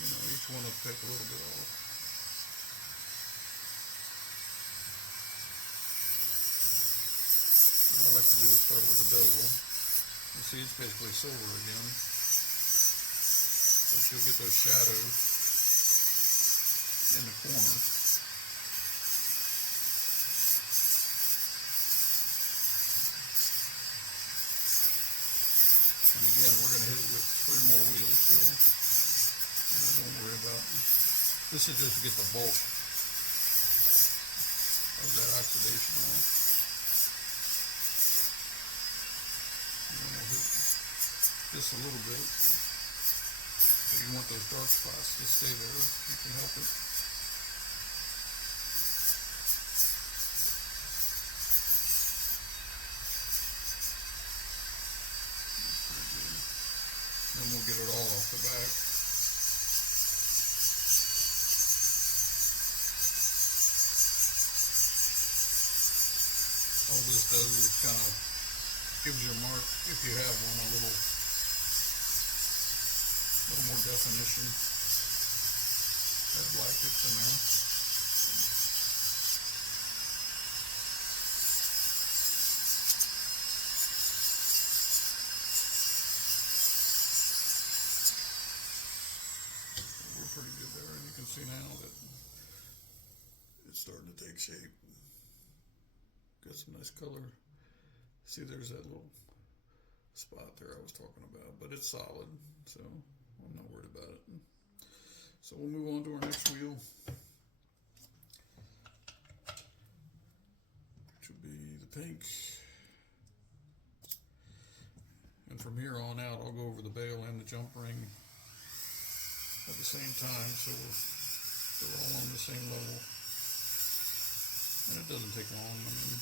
you know, each one will take a little bit off. What I like to do is start with the bezel. You see, it's basically silver again. But you'll get those shadows in the corners. And again, we're going to hit it with 3 more wheels, so don't worry about it. This is just to get the bulk of that oxidation off. And then we'll hit just a little bit. So you want those dark spots to stay there if you can help it. Then we'll get it all off the back. All this does is kind of gives your mark, if you have one, a little more definition. That black gets in there. see now that it's starting to take shape. Got some nice color. See, there's that little spot there I was talking about, but it's solid, so I'm not worried about it. So we'll move on to our next wheel, which will be the pink. And from here on out, I'll go over the bail and the jump ring at the same time, so they're all on the same level. And it doesn't take long. I mean,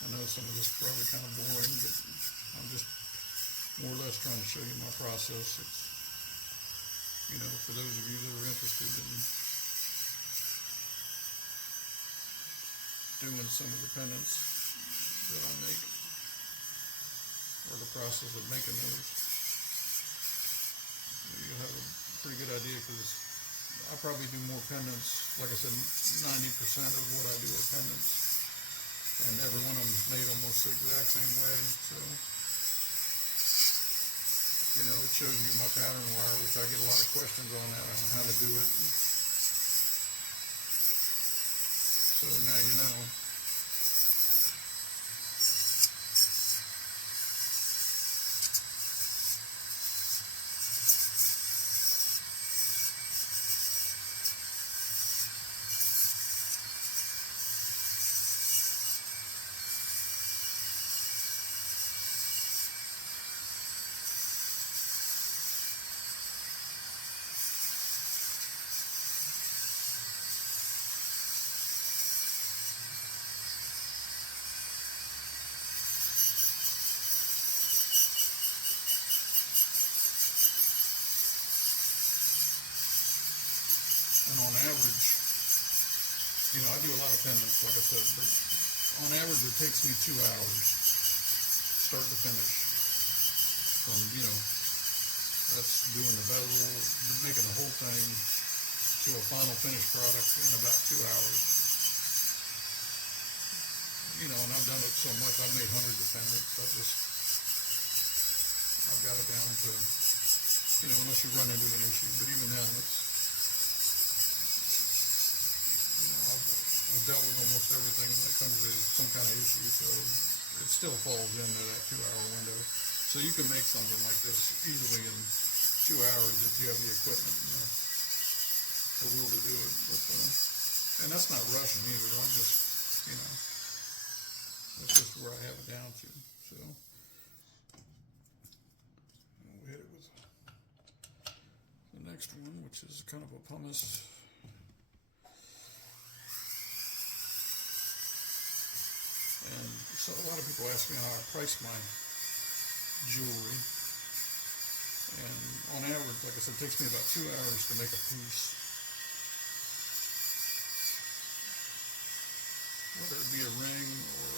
I know some of this is probably kind of boring, but I'm just more or less trying to show you my process. It's, you know, for those of you that are interested in doing some of the pendants that I make, or the process of making those, you'll have a pretty good idea, because I probably do more pendants, like I said, 90% of what I do are pendants, and every one of them is made almost the exact same way. So, you know, it shows you my pattern wire, which I get a lot of questions on that, on how to do it. So now you know. And on average, you know, I do a lot of pendants, like I said, but on average it takes me 2 hours, start to finish. From, you know, that's doing the bezel, making the whole thing, to a final finished product in about 2 hours. You know, and I've done it so much, I've made hundreds of pendants. I've got it down to, you know, unless you run into an issue, but even then, I've dealt with almost everything when it comes to some kind of issue, so it still falls into that 2 hour window. So you can make something like this easily in 2 hours if you have the equipment and the will to do it. But, and that's not rushing either. I'm just, you know, that's just where I have it down to. So we'll hit it with the next one, which is kind of a pumice. And so a lot of people ask me how I price my jewelry. And on average, like I said, it takes me about 2 hours to make a piece. Whether it be a ring or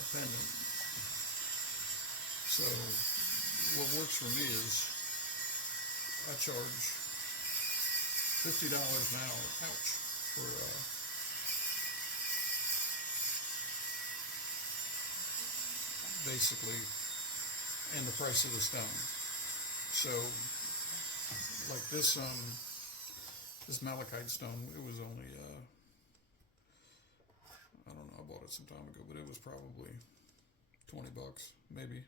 a pendant. So what works for me is I charge $50 an hour, for basically, and the price of the stone. So, like this malachite stone, it was only, I don't know, I bought it some time ago, but it was probably $20, maybe.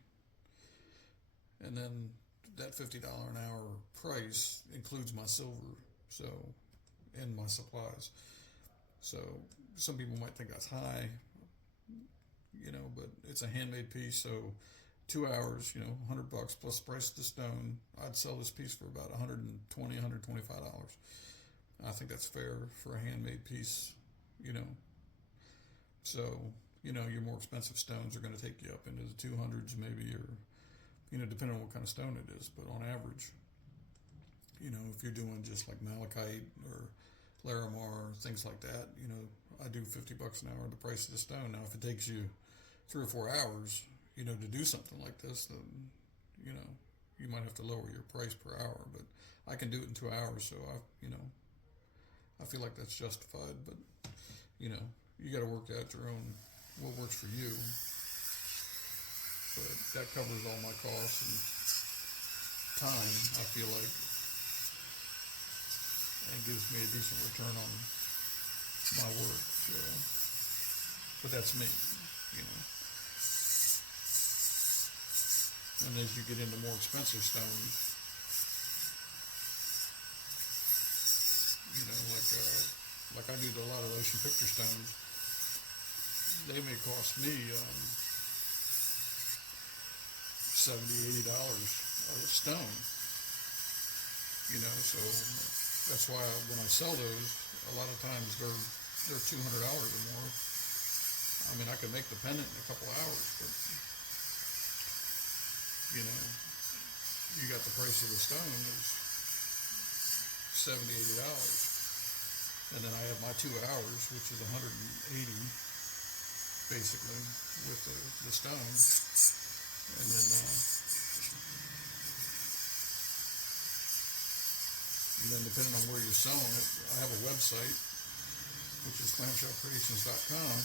And then that $50 an hour price includes my silver, so, and my supplies. So, some people might think that's high, you know, but it's a handmade piece, so 2 hours, you know, $100 plus the price of the stone. I'd sell this piece for about $120, $125. I think that's fair for a handmade piece, you know. So, you know, your more expensive stones are going to take you up into the 200s maybe, or, you know, depending on what kind of stone it is. But on average, you know, if you're doing just like malachite or Larimar, things like that, you know, I do $50 an hour, the price of the stone. Now, if it takes you 3 or 4 hours, you know, to do something like this, then, you know, you might have to lower your price per hour, but I can do it in 2 hours, so I feel like that's justified. But, you know, you got to work out your own, what works for you. but that covers all my costs and time, I feel like, and gives me a decent return on my work. So, but that's me, you know. And as you get into more expensive stones, you know, like I do a lot of ocean picture stones, they may cost me $70, $80 a stone, you know. So that's why when I sell those, a lot of times they're $200 or more. I mean, I could make the pendant in a couple hours, but you know, you got the price of the stone is $70, $80, and then I have my 2 hours, which is 180 basically with the stone, and then depending on where you're selling it, I have a website which is clamshellcreations.com,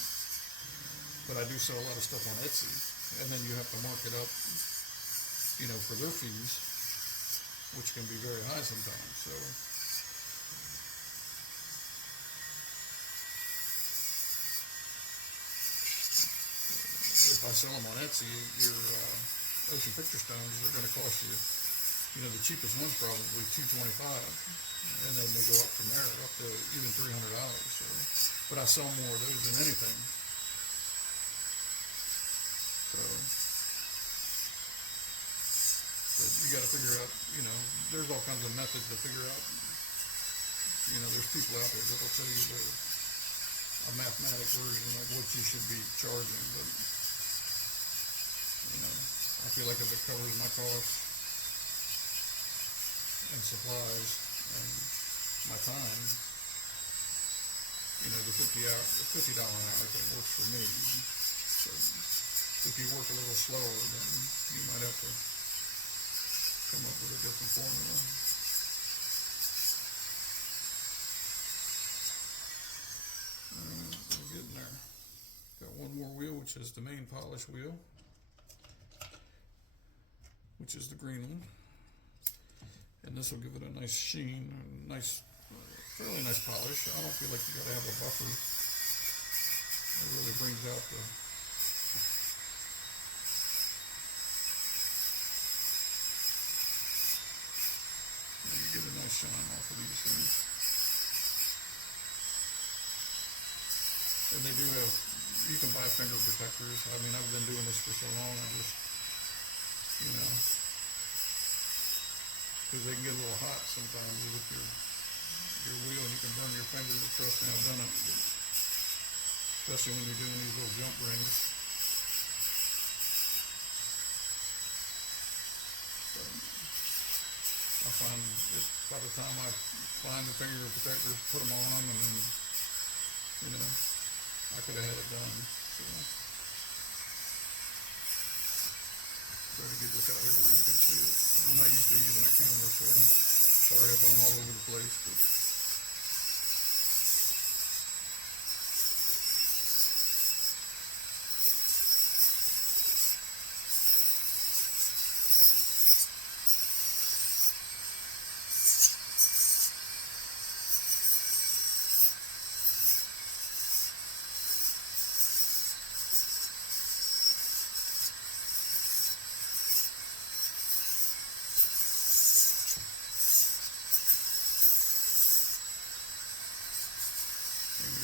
but I do sell a lot of stuff on Etsy, and then you have to mark it up, you know, for their fees, which can be very high sometimes. So if I sell them on Etsy, your ocean picture stones are going to cost you, you know, the cheapest one's probably $225, and then they go up from there up to even $300. So, but I sell more of those than anything. So, but you got to figure out, you know, there's all kinds of methods to figure out. You know, there's people out there that'll tell you a mathematic version of what you should be charging, but you know, I feel like if it covers my costs and supplies and my time, you know, the $50 an hour thing works for me. So if you work a little slower, then you might have to come up with a different formula. We're getting there. Got one more wheel, which is the main polish wheel, which is the green one, and this will give it a nice sheen, a nice, fairly nice polish. I don't feel like you got to have a buffer. It really brings out the you get a nice shine off of these things. And they do have, you can buy finger protectors. I mean, I've been doing this for so long, I just, you know, because they can get a little hot sometimes with your wheel, and you can burn your fingers. Trust me, I've done it, especially when you're doing these little jump rings. So I find it, by the time I find the finger protectors, put them on, and then, you know, I could have had it done. So try to get this out here where you can see it. I'm not used to using a camera, so I'm sorry if I'm all over the place, but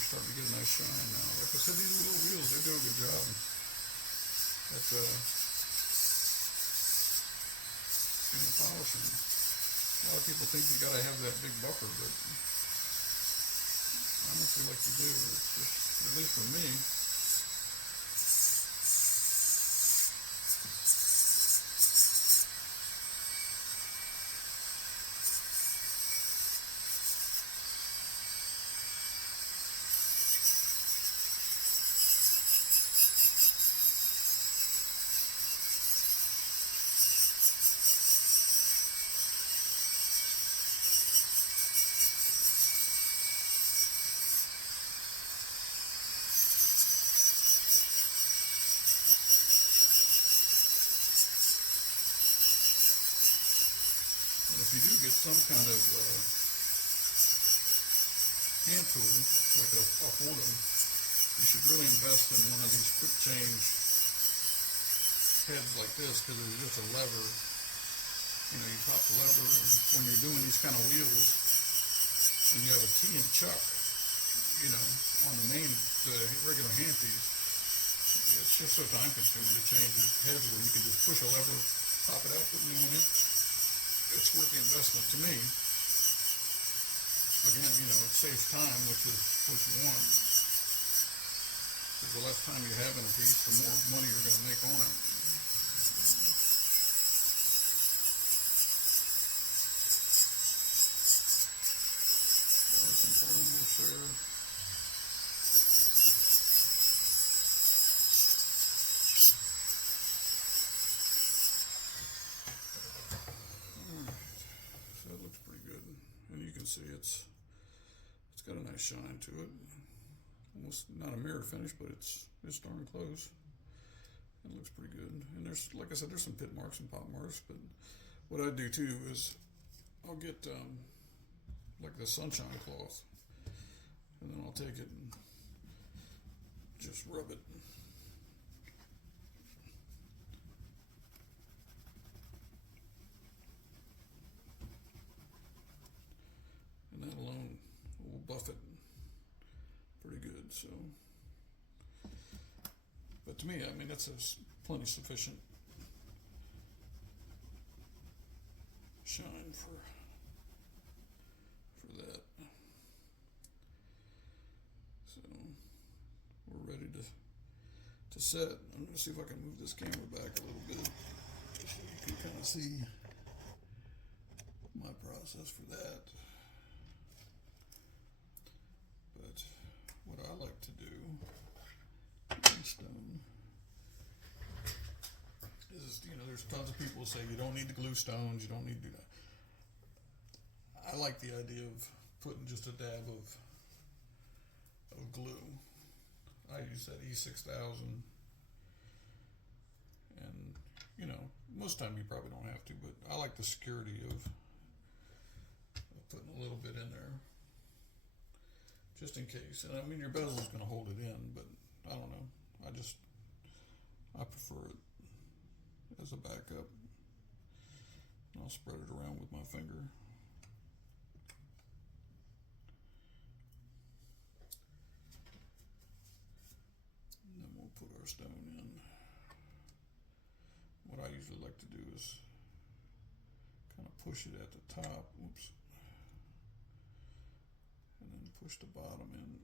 starting to get a nice shine now. Like I said, these little wheels, they do a good job. That's you know, polishing. A lot of people think you gotta have that big buffer, but I don't feel like you do. It's just, at least for me, you do get some kind of hand tool, like a Fordham, you should really invest in one of these quick change heads like this, because there's just a lever. You know, you pop the lever, and when you're doing these kind of wheels, when you have a key and chuck, you know, on the regular hand piece, it's just so time consuming to change these heads where you can just push a lever, pop it out, put a new one in. It's worth the investment to me. Again, you know, it saves time, which is what you want. Because the less time you have in a piece, the more money you're going to make on it. Some almost there. So that looks pretty good, and you can see it's got a nice shine to it. Almost not a mirror finish, but it's darn close. It looks pretty good. And there's, like I said, there's some pit marks and pop marks. But what I do too is I'll get like the sunshine cloth, and then I'll take it and just rub it. And that alone will buff it pretty good. So, but to me, I mean, that's plenty sufficient shine for that. So we're ready to set. I'm going to see if I can move this camera back a little bit so you can kind of see my process for that. But what I like to do in stone is, you know, there's tons of people who say you don't need to glue stones, you don't need to do that. I like the idea of putting just a dab of glue. I use that E6000, and you know, most time you probably don't have to, but I like the security of putting a little bit in there, just in case. And I mean, your bezel is going to hold it in, but I don't know. I prefer it as a backup. I'll spread it around with my finger. And then we'll put our stone in. What I usually like to do is kind of push it at the top. Oops. And then push the bottom in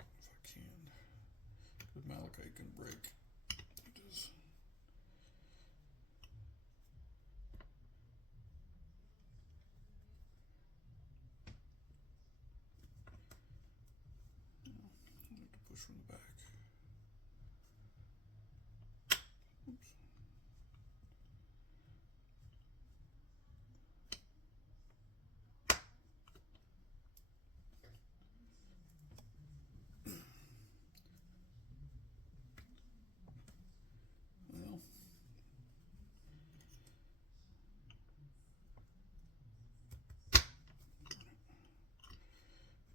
if I can. Because malachite can break. It is. I have to push from the back. Oops. Well,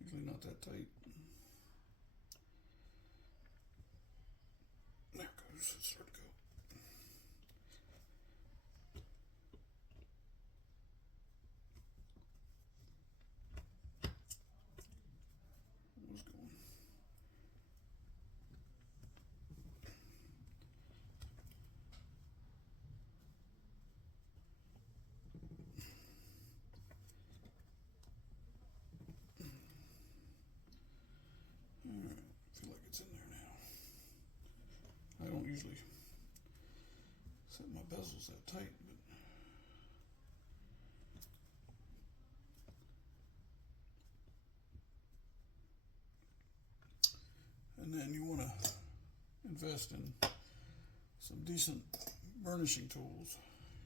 usually not that tight. There it goes. It's starting to go. It was going. Alright, I feel like it's in there now. I don't usually set my bezels that tight, but and then you want to invest in some decent burnishing tools.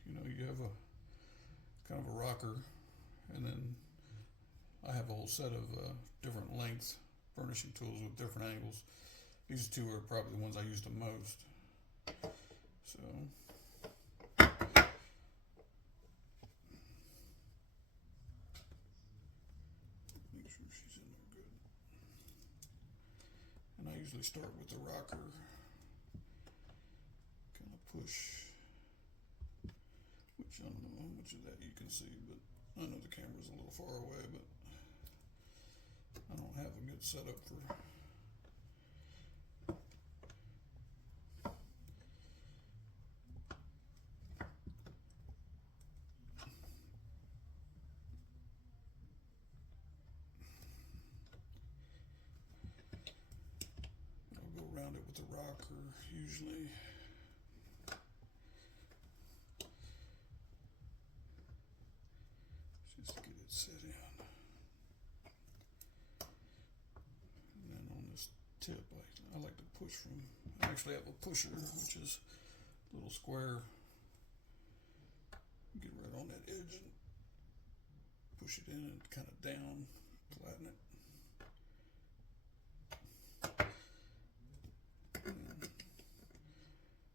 You know, you have a kind of a rocker, and then I have a whole set of different length burnishing tools with different angles. These two are probably the ones I use the most. So sure she's in there good. And I usually start with the rocker, kind of push, which I don't know how much of that you can see, but I know the camera's a little far away, but I don't have a good setup for around it with the rocker usually. Just to get it set in. And then on this tip, I like to push from, I actually have a pusher, which is a little square. Get right on that edge and push it in and kind of down, flatten it.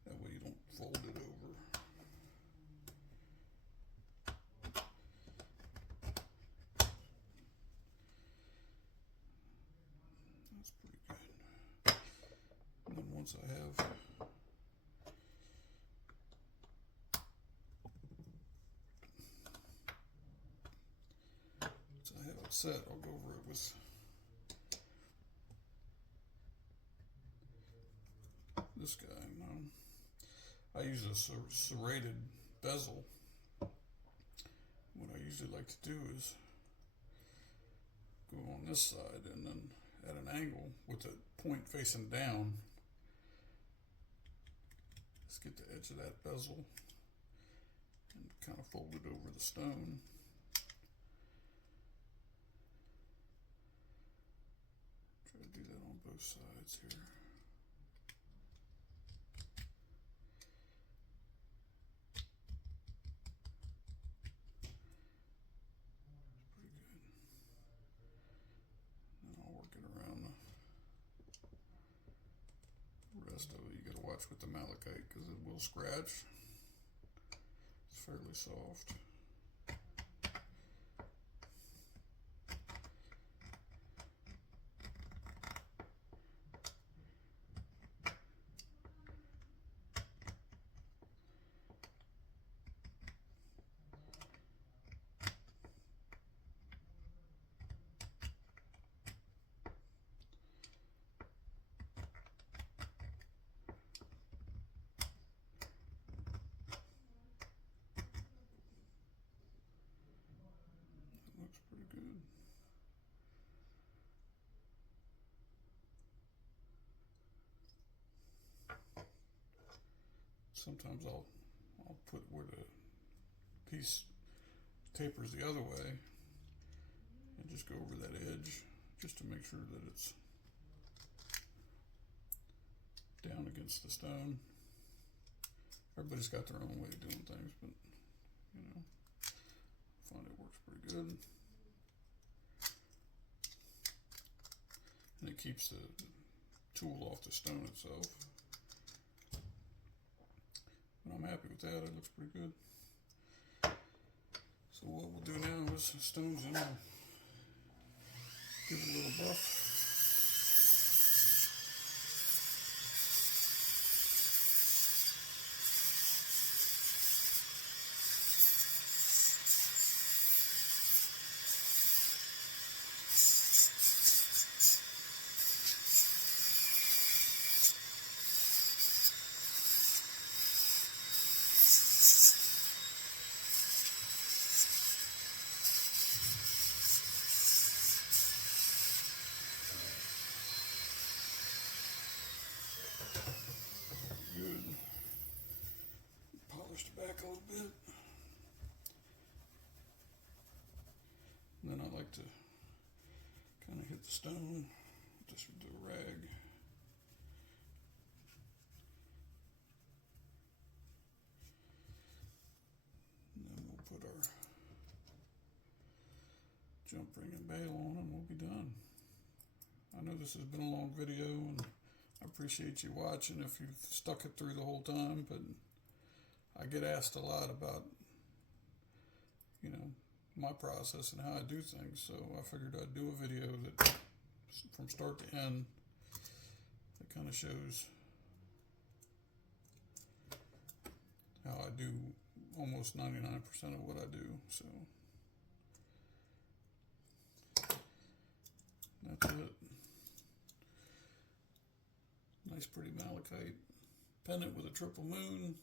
That way you don't fold it over. That's pretty good. And then once I have it set, I'll go over it with this guy. I use a serrated bezel. What I usually like to do is go on this side and then at an angle with the point facing down, just get the edge of that bezel and kind of fold it over the stone. Try to do that on both sides here. Rest of it you gotta watch with the malachite because it will scratch. It's fairly soft. Looks pretty good. Sometimes I'll put where the piece tapers the other way and just go over that edge just to make sure that it's down against the stone. Everybody's got their own way of doing things, but you know, I find it works pretty good. And it keeps the tool off the stone itself. But I'm happy with that, it looks pretty good. So what we'll do now is the stone's in, we'll give it a little buff. Good. Polished back a little bit. And then I like to kind of hit the stone just with the rag. And then we'll put our jump ring and bail on and we'll be done. I know this has been a long video and I appreciate you watching if you've stuck it through the whole time, but I get asked a lot about, you know, my process and how I do things. So I figured I'd do a video that from start to end that kind of shows how I do almost 99% of what I do. So that's it. Nice pretty malachite pendant with a triple moon.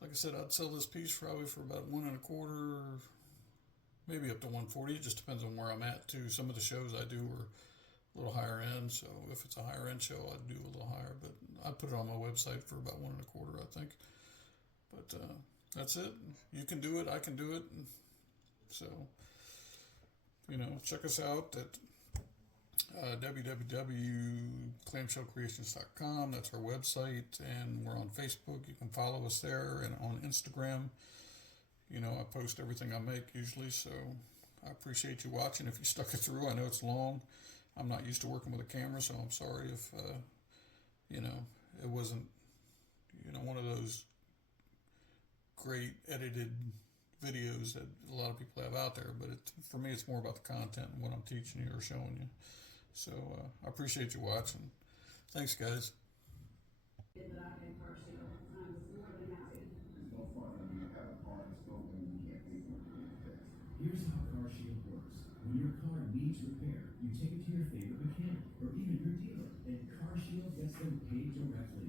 Like I said, I'd sell this piece probably for about 1.25, maybe up to 140. It just depends on where I'm at too. Some of the shows I do are a little higher end, so if it's a higher end show, I'd do a little higher. But I put it on my website for about 1.25, I think. But that's it. You can do it. I can do it. So, check us out at www.clamshellcreations.com. That's our website, and we're on Facebook. You can follow us there, and on Instagram. I post everything I make usually, so I appreciate you watching. If you stuck it through, I know it's long. I'm not used to working with a camera, so I'm sorry if it wasn't one of those great edited videos that a lot of people have out there, but for me it's more about the content and what I'm teaching you or showing you. So I appreciate you watching. Thanks, guys. Here's how Car Shield works. When your car needs repair, you take it to your favorite mechanic or even your dealer, and Car Shield gets them paid directly.